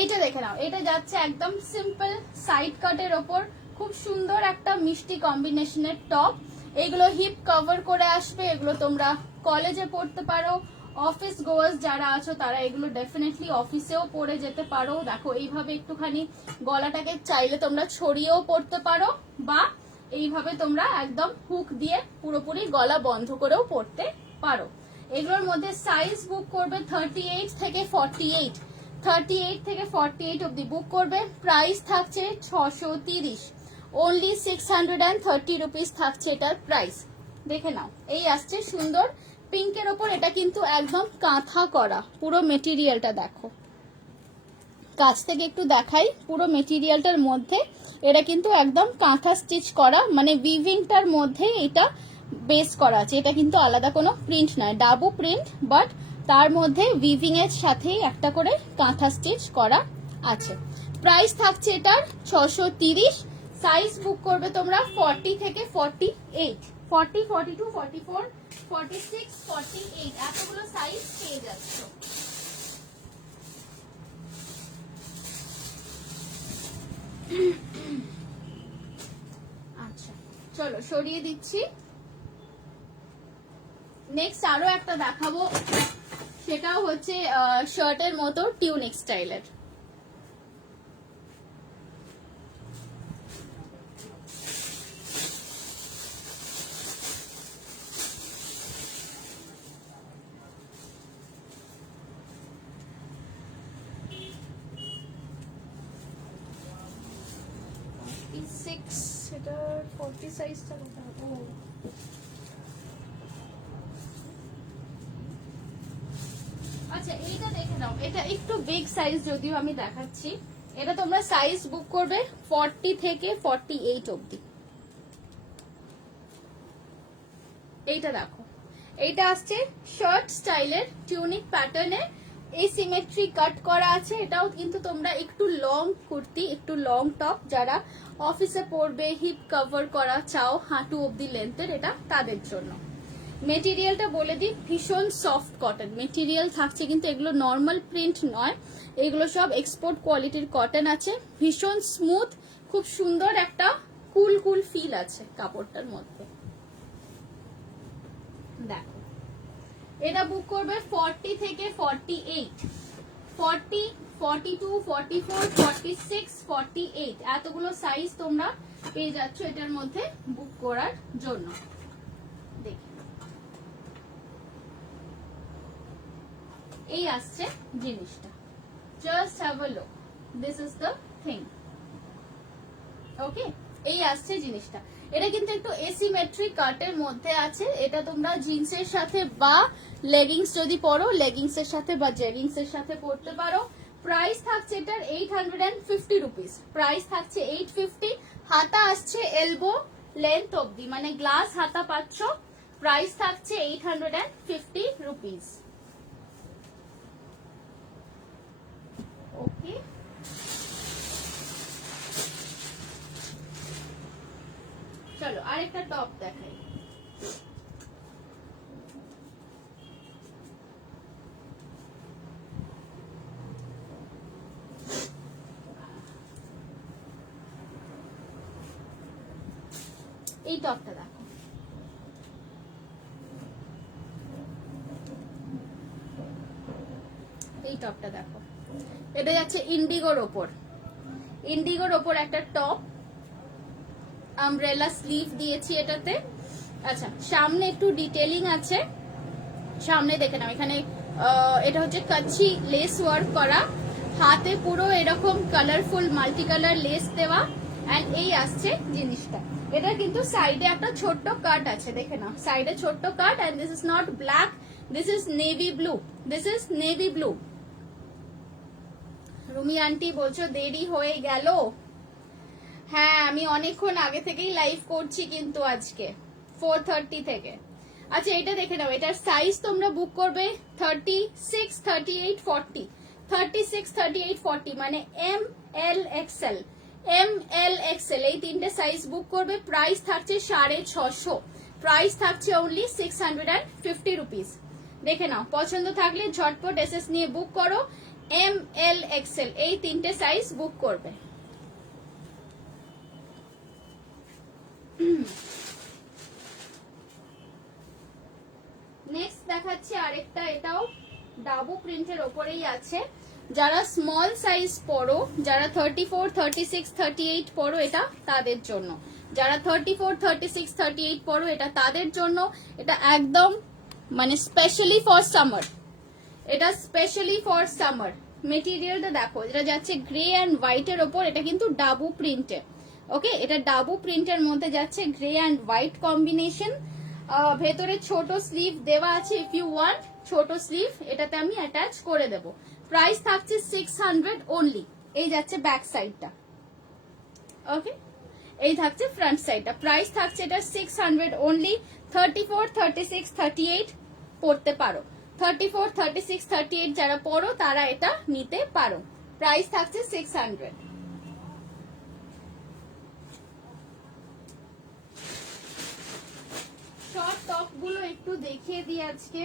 এইটা দেখে নাও, এটা যাচ্ছে একদম সিম্পল সাইড কাটের ওপর, খুব সুন্দর একটা মিষ্টি কম্বিনেশনের টপ। এগুলো হিপ কভার করে আসবে, এগুলো তোমরা কলেজে পড়তে পারো, অফিস গোয়ার্স যারা আছো তারা এগুলো ডেফিনেটলি অফিসেও পরে যেতে পারো। দেখো এইভাবে একটুখানি গলাটাকে চাইলে তোমরা ছড়িয়েও পড়তে পারো, বা এইভাবে তোমরা একদম হুক দিয়ে পুরোপুরি গলা বন্ধ করেও পড়তে পারো। এগুলোর মধ্যে সাইজ বুক করবে 38 থেকে 48, 38 থেকে 48 অব্দি বুক করবে। প্রাইস থাকছে 630, অনলি 630 রুপিস থাকছে এটার প্রাইস। দেখে নাও, এই আসছে সুন্দর পিঙ্কের ওপর। এটা কিন্তু একদম কাঁথা করা, পুরো মেটেরিয়ালটা দেখো, কাছ থেকে একটু দেখাই। পুরো মেটেরিয়ালটার মধ্যে এটা কিন্তু একদম কাঁথা স্টিচ করা, মানে উইভিংটার মধ্যে এটা বেস করা আছে। এটা কিন্তু আলাদা কোনো প্রিন্ট নয়, ডাবু প্রিন্ট, বাট তার মধ্যে উইভিং এর সাথেই একটা করে কাঁথা স্টিচ করা আছে। প্রাইস থাকছে এটার 630। সাইজ বুক করবে তোমরা 40 থেকে 48, 40, 42, 44, 46, 48 এতগুলো সাইজ পেয়ে যাচ্ছ। আচ্ছা চলো সরিয়ে দিচ্ছি। নেক্সট আরো একটা দেখাবো, সেটাও হচ্ছে শার্টের মতো টিউনিক স্টাইলের। এটা 40 সাইজটা কত হবে? আচ্ছা এইটা দেখে নাও, এটা একটু বিগ সাইজ যদিও আমি দেখাচ্ছি। এটা তোমরা সাইজ বুক করবে 40 থেকে 48 অবধি। এইটা দেখো, এইটা আসছে শার্ট স্টাইলের টিউনিক প্যাটার্নে, এই সিমেট্রি কাট করা আছে। এটাও কিন্তু তোমরা একটু লং কুর্তি, একটু লং টপ যারা অফিসে পরবে, হিপ কভার করা চাও হাঁটু অবধি লেন্থের, এটা তাদের জন্য। মেটেরিয়ালটা বলে দিই, ভীষণ সফট কটন মেটেরিয়াল থাকছে, কিন্তু এগুলো নর্মাল প্রিন্ট নয়, এগুলো সব এক্সপোর্ট কোয়ালিটির কটন আছে। ভীষণ স্মুথ, খুব সুন্দর একটা কুল কুল ফিল আছে কাপড়টার মধ্যে। দেখো এটা বুক করবে 40 থেকে 48, 40, 42, 44, 46, 48 এতগুলো সাইজ তোমরা পেয়ে যাচ্ছ এটার মধ্যে বুক করার জন্য। দেখি এই আসছে জিনিসটা, just have a look, this is the thing. Okay, এই আসছে জিনিসটা। এটা কিন্তু একটু এসিমেট্রিক কাটের মধ্যে আছে। এটা তোমরা জিন্সের সাথে বা লেগিংস যদি পরো, লেগিংস এর সাথে বা জেগিংস এর সাথে পরতে পারো। প্রাইস থাকছে এটার 850 রুপিস, প্রাইস থাকছে 850। হাতা আসছে এলবো লেন্থ অবধি, মানে গ্লাস হাতা পাচ্ছ। প্রাইস থাকছে 850 রুপিস। ওকে, চলো আরেকটা টপ দেখাই। এই টপটা দেখো, এই টপটা দেখো, এটা যাচ্ছে ইন্ডিগোর ওপর, ইন্ডিগোর ওপর একটা টপ, আমব্রেলা স্লিভ দিয়েছি এটাতে। আচ্ছা সামনে একটু ডিটেইলিং আছে, সামনে দেখে নাও, এখানে এটা হচ্ছে কাচ্চি লেস ওয়ার্ক করা, হাতে পুরো এরকম কালারফুল মাল্টি কালার লেস দেওয়া। এন্ড এই আসছে জিনিসটা, এটা কিন্তু সাইডে একটা ছোট্ট কাট আছে, দেখে নাও সাইডে ছোট্ট cut. And this is not black, this is navy blue, this is navy blue. Rumi aunty বলছো দেরি হয়ে গেল, হ্যাঁ আমি অনেকক্ষণ আগে থেকেই লাইভ করছি কিন্তু আজকে 4:30 থেকে। আচ্ছা এটা দেখে নাও, এটার সাইজ তোমরা বুক করবে 36, 38, 40, 36, 38, 40, মানে M L XL, M L XL এই তিনটে সাইজ বুক করবে। প্রাইস থাকছে 650, প্রাইস থাকছে অনলি 650 রুপিস। দেখে নাও, পছন্দ থাকলে ঝটপট এসএস নিয়ে বুক করো। এম এল এক্সেল এই তিনটে সাইজ বুক করবে। নেক্সট দেখাচ্ছি আরেকটা, এটাও ডাবু প্রিন্টের ওপরেই আছে। যারা স্মল সাইজ পরো, যারা 34, 36, 38 পরো, এটা তাদের জন্য। যারা 34, 36, 38 পরো, এটা তাদের জন্য। এটা একদম মানে স্পেশালি ফর সামার, এটা স্পেশালি ফর সামার। মেটেরিয়ালটা দেখো, এটা যাচ্ছে গ্রে অ্যান্ড হোয়াইটের ওপর, এটা কিন্তু ডাবু প্রিন্টে। ওকে, এটা ডাবু প্রিন্টের মধ্যে যাচ্ছে গ্রে অ্যান্ড হোয়াইট কম্বিনেশন। ভেতরে ছোট স্লিভ দেওয়া আছে, ইফ ইউ ওয়ান্ট ছোট স্লিভ এটাতে আমি অ্যাটাচ করে দেব। প্রাইস থাকছে 600 অনলি। এই যাচ্ছে ব্যাক সাইডটা, ওকে, এই থাকছে ফ্রন্ট সাইডটা। প্রাইস থাকছে এটা 600 অনলি। 34, 36, 38 পড়তে পারো। 34, 36, 38 যারা পড়ো তারা এটা নিতে পারো। প্রাইস থাকছে 600। শর্ট টপ গুলো একটু দেখিয়ে দিই আজকে।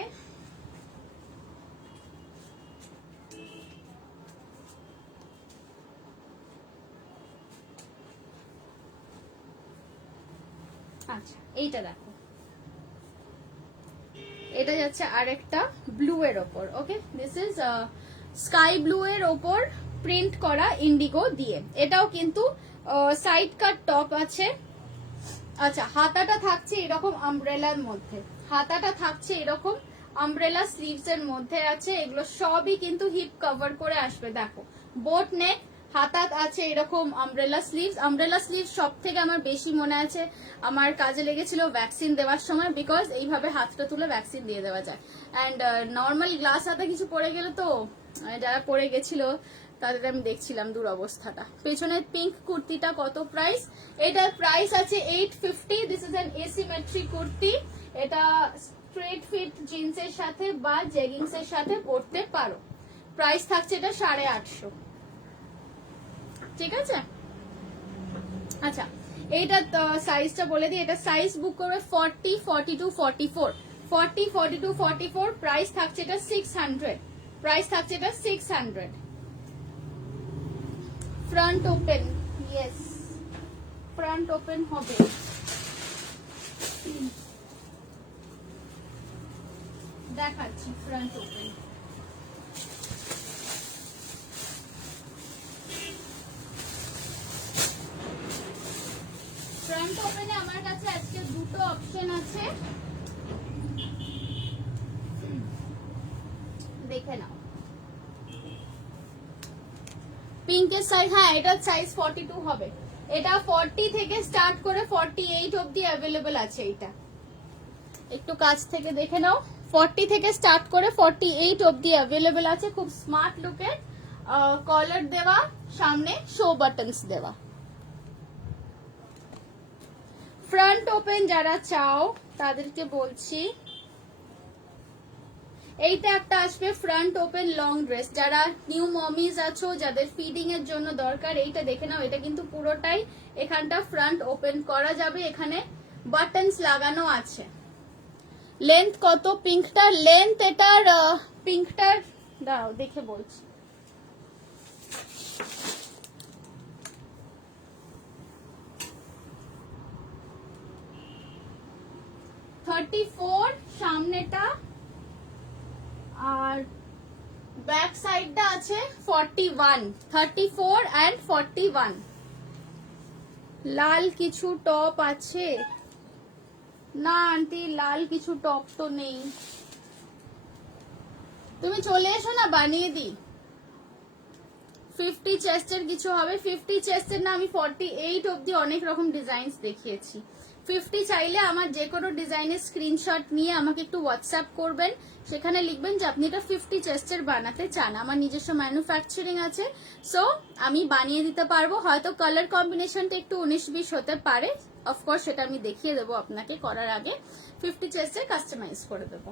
আচ্ছা, এইটা দেখো, এটা যাচ্ছে আরেকটা ব্লু এর ওপর। Okay, this is sky blue এর ওপর প্রিন্ট করা ইন্ডিগো দিয়ে। এটাও কিন্তু সাইড কাট টপ আছে। আচ্ছা, হাতাটা থাকছে এরকম আমব্রেলার মধ্যে, হাতাটা থাকছে এরকম আমব্রেলা স্লিভস এর মধ্যে আছে। এগুলো সবই কিন্তু হিপ কভার করে আসবে। দেখো, বোট নেক, হাতাত আছে এরকম আমব্রেলা স্লিভস। আমব্রেলা স্লিভস সব থেকে আমার বেশি মনে আছে আমার কাজে লেগেছিল ভ্যাকসিন দেওয়ার সময়, বিকজ এইভাবে হাতটা তুলে ভ্যাকসিন দিয়ে দেওয়া যায়। অ্যান্ড নর্মাল গ্লাস হাতে কিছু পড়ে গেলে তো যারা পড়ে গেছিল তাদের আমি দেখছিলাম দুরবস্থাটা। পেছনের পিঙ্ক কুর্তিটা কত প্রাইস? এটার প্রাইস আছে 850। This is an asymmetry kurti. এটা স্ট্রেট ফিট জিন্সের সাথে বা জেগিংস এর সাথে পরতে পারো। প্রাইস থাকছে এটা 850। ঠিক আছে, আচ্ছা এইটা সাইজটা বলে দিই। এটা সাইজ বুক করবে 40, 42, 44, 40, 42, 44। প্রাইস থাকছে এটা 600। প্রাইস থাকছে এটা 600। Front open, yes front open হবে। দেখাচ্ছি ফ্রন্ট ওপেন। ফ্রন্ট ওপেনে আমার কাছে আজকে দুটো অপশন আছে, দেখে নাও। পিঙ্কের সাইজ, হ্যাঁ এটার সাইজ 42 হবে। এটা 40 থেকে স্টার্ট করে 48 অবধি অ্যাভেলেবেল আছে। এটা একটু কাছ থেকে দেখে নাও। 40 থেকে স্টার্ট করে 48 অবধি অ্যাভেলেবেল আছে। খুব স্মার্ট লুকের, কলার দেওয়া, সামনে শো বাটনস দেওয়া। ফ্রন্ট ওপেন যারা চাও তাদেরকে বলছি, এইটা একটা আসবে ফ্রন্ট ওপেন লং ড্রেস। যারা নিউ মমিজ আছো, যাদের ফিডিং এর জন্য দরকার, এইটা দেখে নাও। এটা কিন্তু পুরোটাই এখানটা ফ্রন্ট ওপেন করা যাবে, এখানে বাটনস লাগানো আছে। লেন্থ কত পিঙ্কটার? লেন্থ এটার পিঙ্কটার দাও দেখে বলছি। (34) সামনেটা, আর ব্যাক সাইডটা আছে 41, 34 and 41। লাল কিছু টপ আছে না আন্টি? লাল কিছু টপ তো নেই। তুমি চলে এসো না, বানিয়ে দিই। 50 চেস্টের কিছু হবে? 50 চেস্টের না, আমি 48 অবধি অনেক রকম ডিজাইন দেখিয়েছি। 50 চাইলে আমার যে কোনো ডিজাইনের স্ক্রিনশট নিয়ে আমাকে একটু হোয়াটসঅ্যাপ করবেন। সেখানে লিখবেন যে আপনি এটা 50 চেস্টের বানাতে চান। আমার নিজস্ব ম্যানুফ্যাকচারিং আছে, সো আমি বানিয়ে দিতে পারবো। হয়তো কালার কম্বিনেশনটা একটু 19-20 হতে পারে, অফকোর্স সেটা আমি দেখিয়ে দেবো আপনাকে করার আগে। 50 চেস্টের কাস্টমাইজ করে দেবো।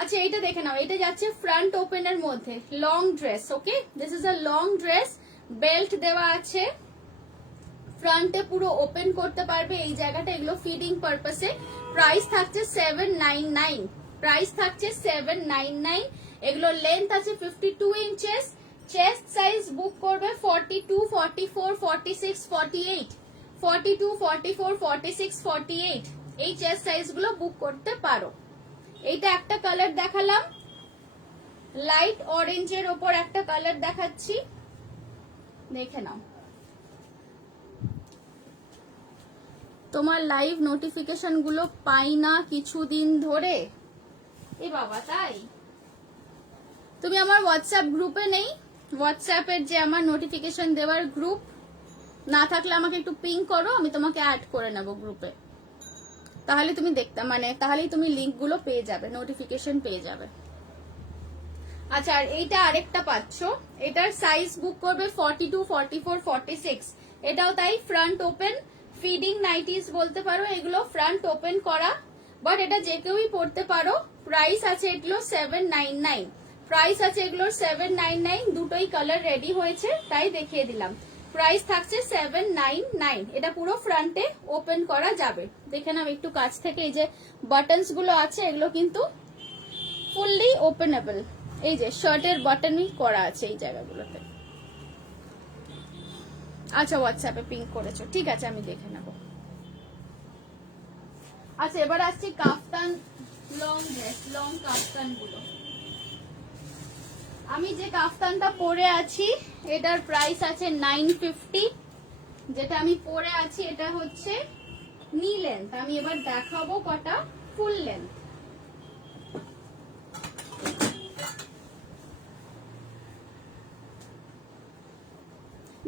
আচ্ছা, এইটা দেখে নাও। এটা যাচ্ছে ফ্রন্ট ওপেনের মধ্যে long dress. Okay, this is a long dress, belt দেওয়া আছে, ফ্রন্টে পুরো ওপেন করতে পারবে এই জায়গাটা। এগুলো ফিডিং পারপাসে। প্রাইস থাকছে 799। প্রাইস থাকছে 799। এগুলো লেন্থ আছে 52 ইঞ্চেস। চেস্ট সাইজ বুক করবে 42, 44, 46, 48। 42, 44, 46, 48 এই চেস্ট সাইজ গুলো বুক করতে পারো। এইটা একটা কালার দেখালাম, লাইট অরেঞ্জের ওপর একটা কালার দেখাচ্ছি, দেখে নাও। তোমার লাইভ নোটিফিকেশন গুলো পাই না কিছুদিন ধরে। এ বাবা, তাই? তুমি আমার হোয়াটসঅ্যাপ গ্রুপে নেই? হোয়াটসঅ্যাপের যে আমার নোটিফিকেশন দেওয়ার গ্রুপ, না থাকলে আমাকে একটু পিং করো, আমি তোমাকে অ্যাড করে নেব গ্রুপে। তাহলে তুমি দেখতে, মানে তাহলেই তুমি লিংক গুলো পেয়ে যাবে, নোটিফিকেশন পেয়ে যাবে। আচ্ছা, আর এইটা আরেকটা পাচ্ছ, এটার সাইজ বুক করবে 42, 44, 46। এটাও তাই, ফ্রন্ট ওপেন, ফিডিং নাইটিস বলতে পারো এগুলো, ফ্রন্ট ওপেন করা, বাট এটা যে কেউই পড়তে পারো। প্রাইস আছে এগুলো 799, প্রাইস আছে এগুলোর 799, দুটোই কালার রেডি হয়েছে তাই দেখিয়ে দিলাম। প্রাইস থাকছে 799। এটা পুরো ফ্রন্টে ওপেন করা যাবে। দেখে নাও একটু কাছ থেকে, এই যে বাটনস গুলো আছে এগুলো কিন্তু ফুললি ওপেনেবল। এই যে শার্টের বাটনই করা আছে এই জায়গাগুলোতে। আচ্ছা, হোয়াটসঅ্যাপে পিং করেছো, ঠিক আছে, আমি দেখে নেব। আচ্ছা, এবার আসছি কাফতান লং ড্রেস, লং কাফতান গুলো। আমি যে কাফতানটা পরে আছি এটার প্রাইস আছে 950। যেটা আমি পরে আছি এটা হচ্ছে নি লেন্থ। আমি এবার দেখাবো কটা ফুল লেন্থ।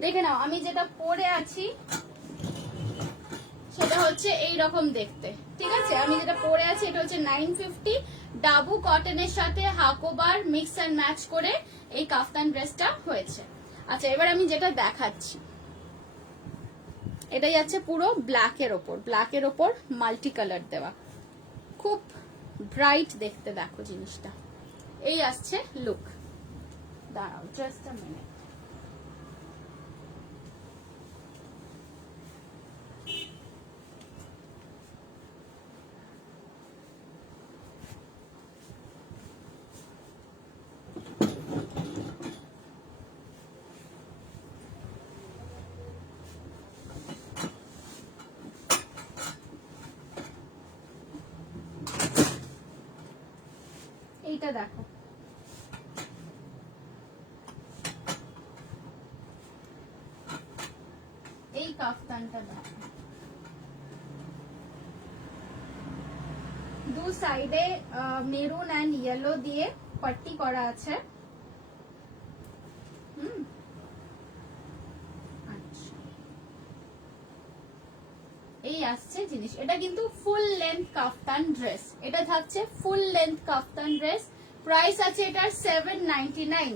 দেখে নাও, আমি যেটা পরে আছি সেটা হচ্ছে এই রকম দেখতে, ঠিক আছে? আমি যেটা পরে আছি এটা হচ্ছে 950, ডাবু কটনের সাথে হাকোবার মিক্স এন্ড ম্যাচ করে এই কাফতান ড্রেসটা হয়েছে। আচ্ছা, এবার আমি যেটা দেখাচ্ছি এটাই আছে পুরো ব্ল্যাকের ওপর, ব্ল্যাকের ওপর মাল্টি কালার দেওয়া, খুব ব্রাইট দেখতে, দেখো জিনিসটা। এই আসছে লুক। দাঁড়াও জাস্ট আ মিনিট। এইটা দেখো, এই কাফতানটা দেখো, দু সাইডে মেরুন এন্ড ইয়েলো দিয়ে পট্টি করা আছে। আচ্ছা, এই আসছে জিনিস। এটা কিন্তু ফুল লেন্থ কাফতান ড্রেস, এটা থাকছে full length kaftan dress. Price আছে এটার 799।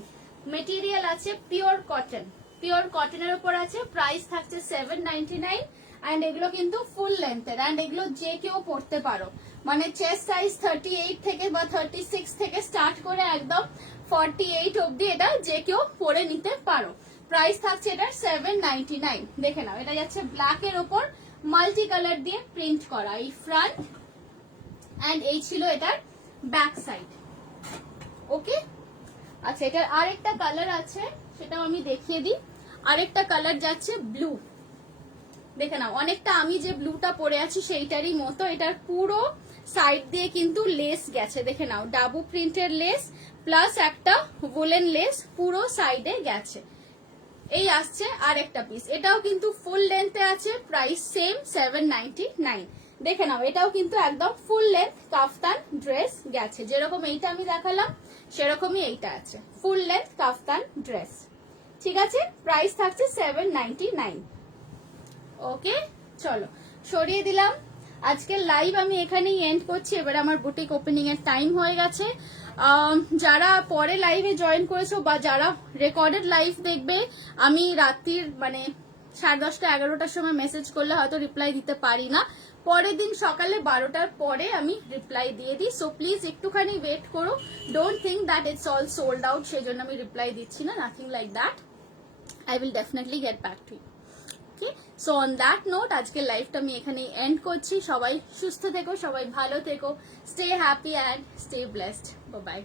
মেটেরিয়াল আছে পিওর কটন, পিওর কটনের উপর আছে। প্রাইস থাকছে 799 এন্ড এগুলো কিন্তু ফুল লেন্থের, এন্ড এগুলো যে কেউ পরতে পারো। মানে চেস্ট সাইজ 38 থেকে বা 36 থেকে স্টার্ট করে একদম 48 অবধি এটা যে কেউ পরে নিতে পারো। প্রাইস থাকছে এটার 799। দেখে নাও, এটা যাচ্ছে ব্ল্যাক এর উপর মাল্টি কালার দিয়ে প্রিন্ট করা, এই ফ্রন্ট এন্ড এই ছিল এটার ব্যাক সাইড। ওকে, আচ্ছা, এটার আরেকটা কালার আছে, সেটাও আমি দেখিয়ে দিই। আরেকটা কালার যাচ্ছে ব্লু। দেখে নাও, অনেকটা আমি যে ব্লুটা পরে আছি সেইটারই মতো। এটার পুরো সাইড দিয়ে কিন্তু লেস গেছে, দেখে নাও, ডাবু প্রিন্টের লেস প্লাস একটা উলেন লেস পুরো সাইডে গেছে। এই আসছে আরেকটা পিস, এটাও কিন্তু ফুল লেন্থে আছে। Price same 799। দেখে নাও, এটাও কিন্তু একদম ফুল লেন্থ কাফতান ড্রেস গেছে, যেরকম এইটা আমি দেখালাম সেরকমই এইটা আছে, ফুল লেন্থ কাফতান ড্রেস। ঠিক আছে, প্রাইস থাকছে 799। ওকে, চলো সরিয়ে দিলাম। আজকের লাইভ আমি এখানেই এন্ড করছি। এবার আমার বুটিক ওপেনিং এর টাইম হয়ে গেছে। যারা পরে লাইভে জয়েন করেছো বা যারা রেকর্ডেড লাইভ দেখবে, আমি রাত্রির মানে 10:30, 11টার সময় মেসেজ করলে হয়তো রিপ্লাই দিতে পারি না। পরের দিন সকালে 12টার পরে আমি রিপ্লাই দিয়ে দিই। সো প্লিজ একটুখানি ওয়েট করো। Don't think that it's all sold out, সেজন্য আমি রিপ্লাই দিচ্ছি না, nothing like that. I will definitely get back to you. Okay, so on that note, আজকের লাইভটা আমি এখানেই এন্ড করছি। সবাই সুস্থ থেকো, সবাই ভালো থেকো, stay happy and stay blessed. Bye bye.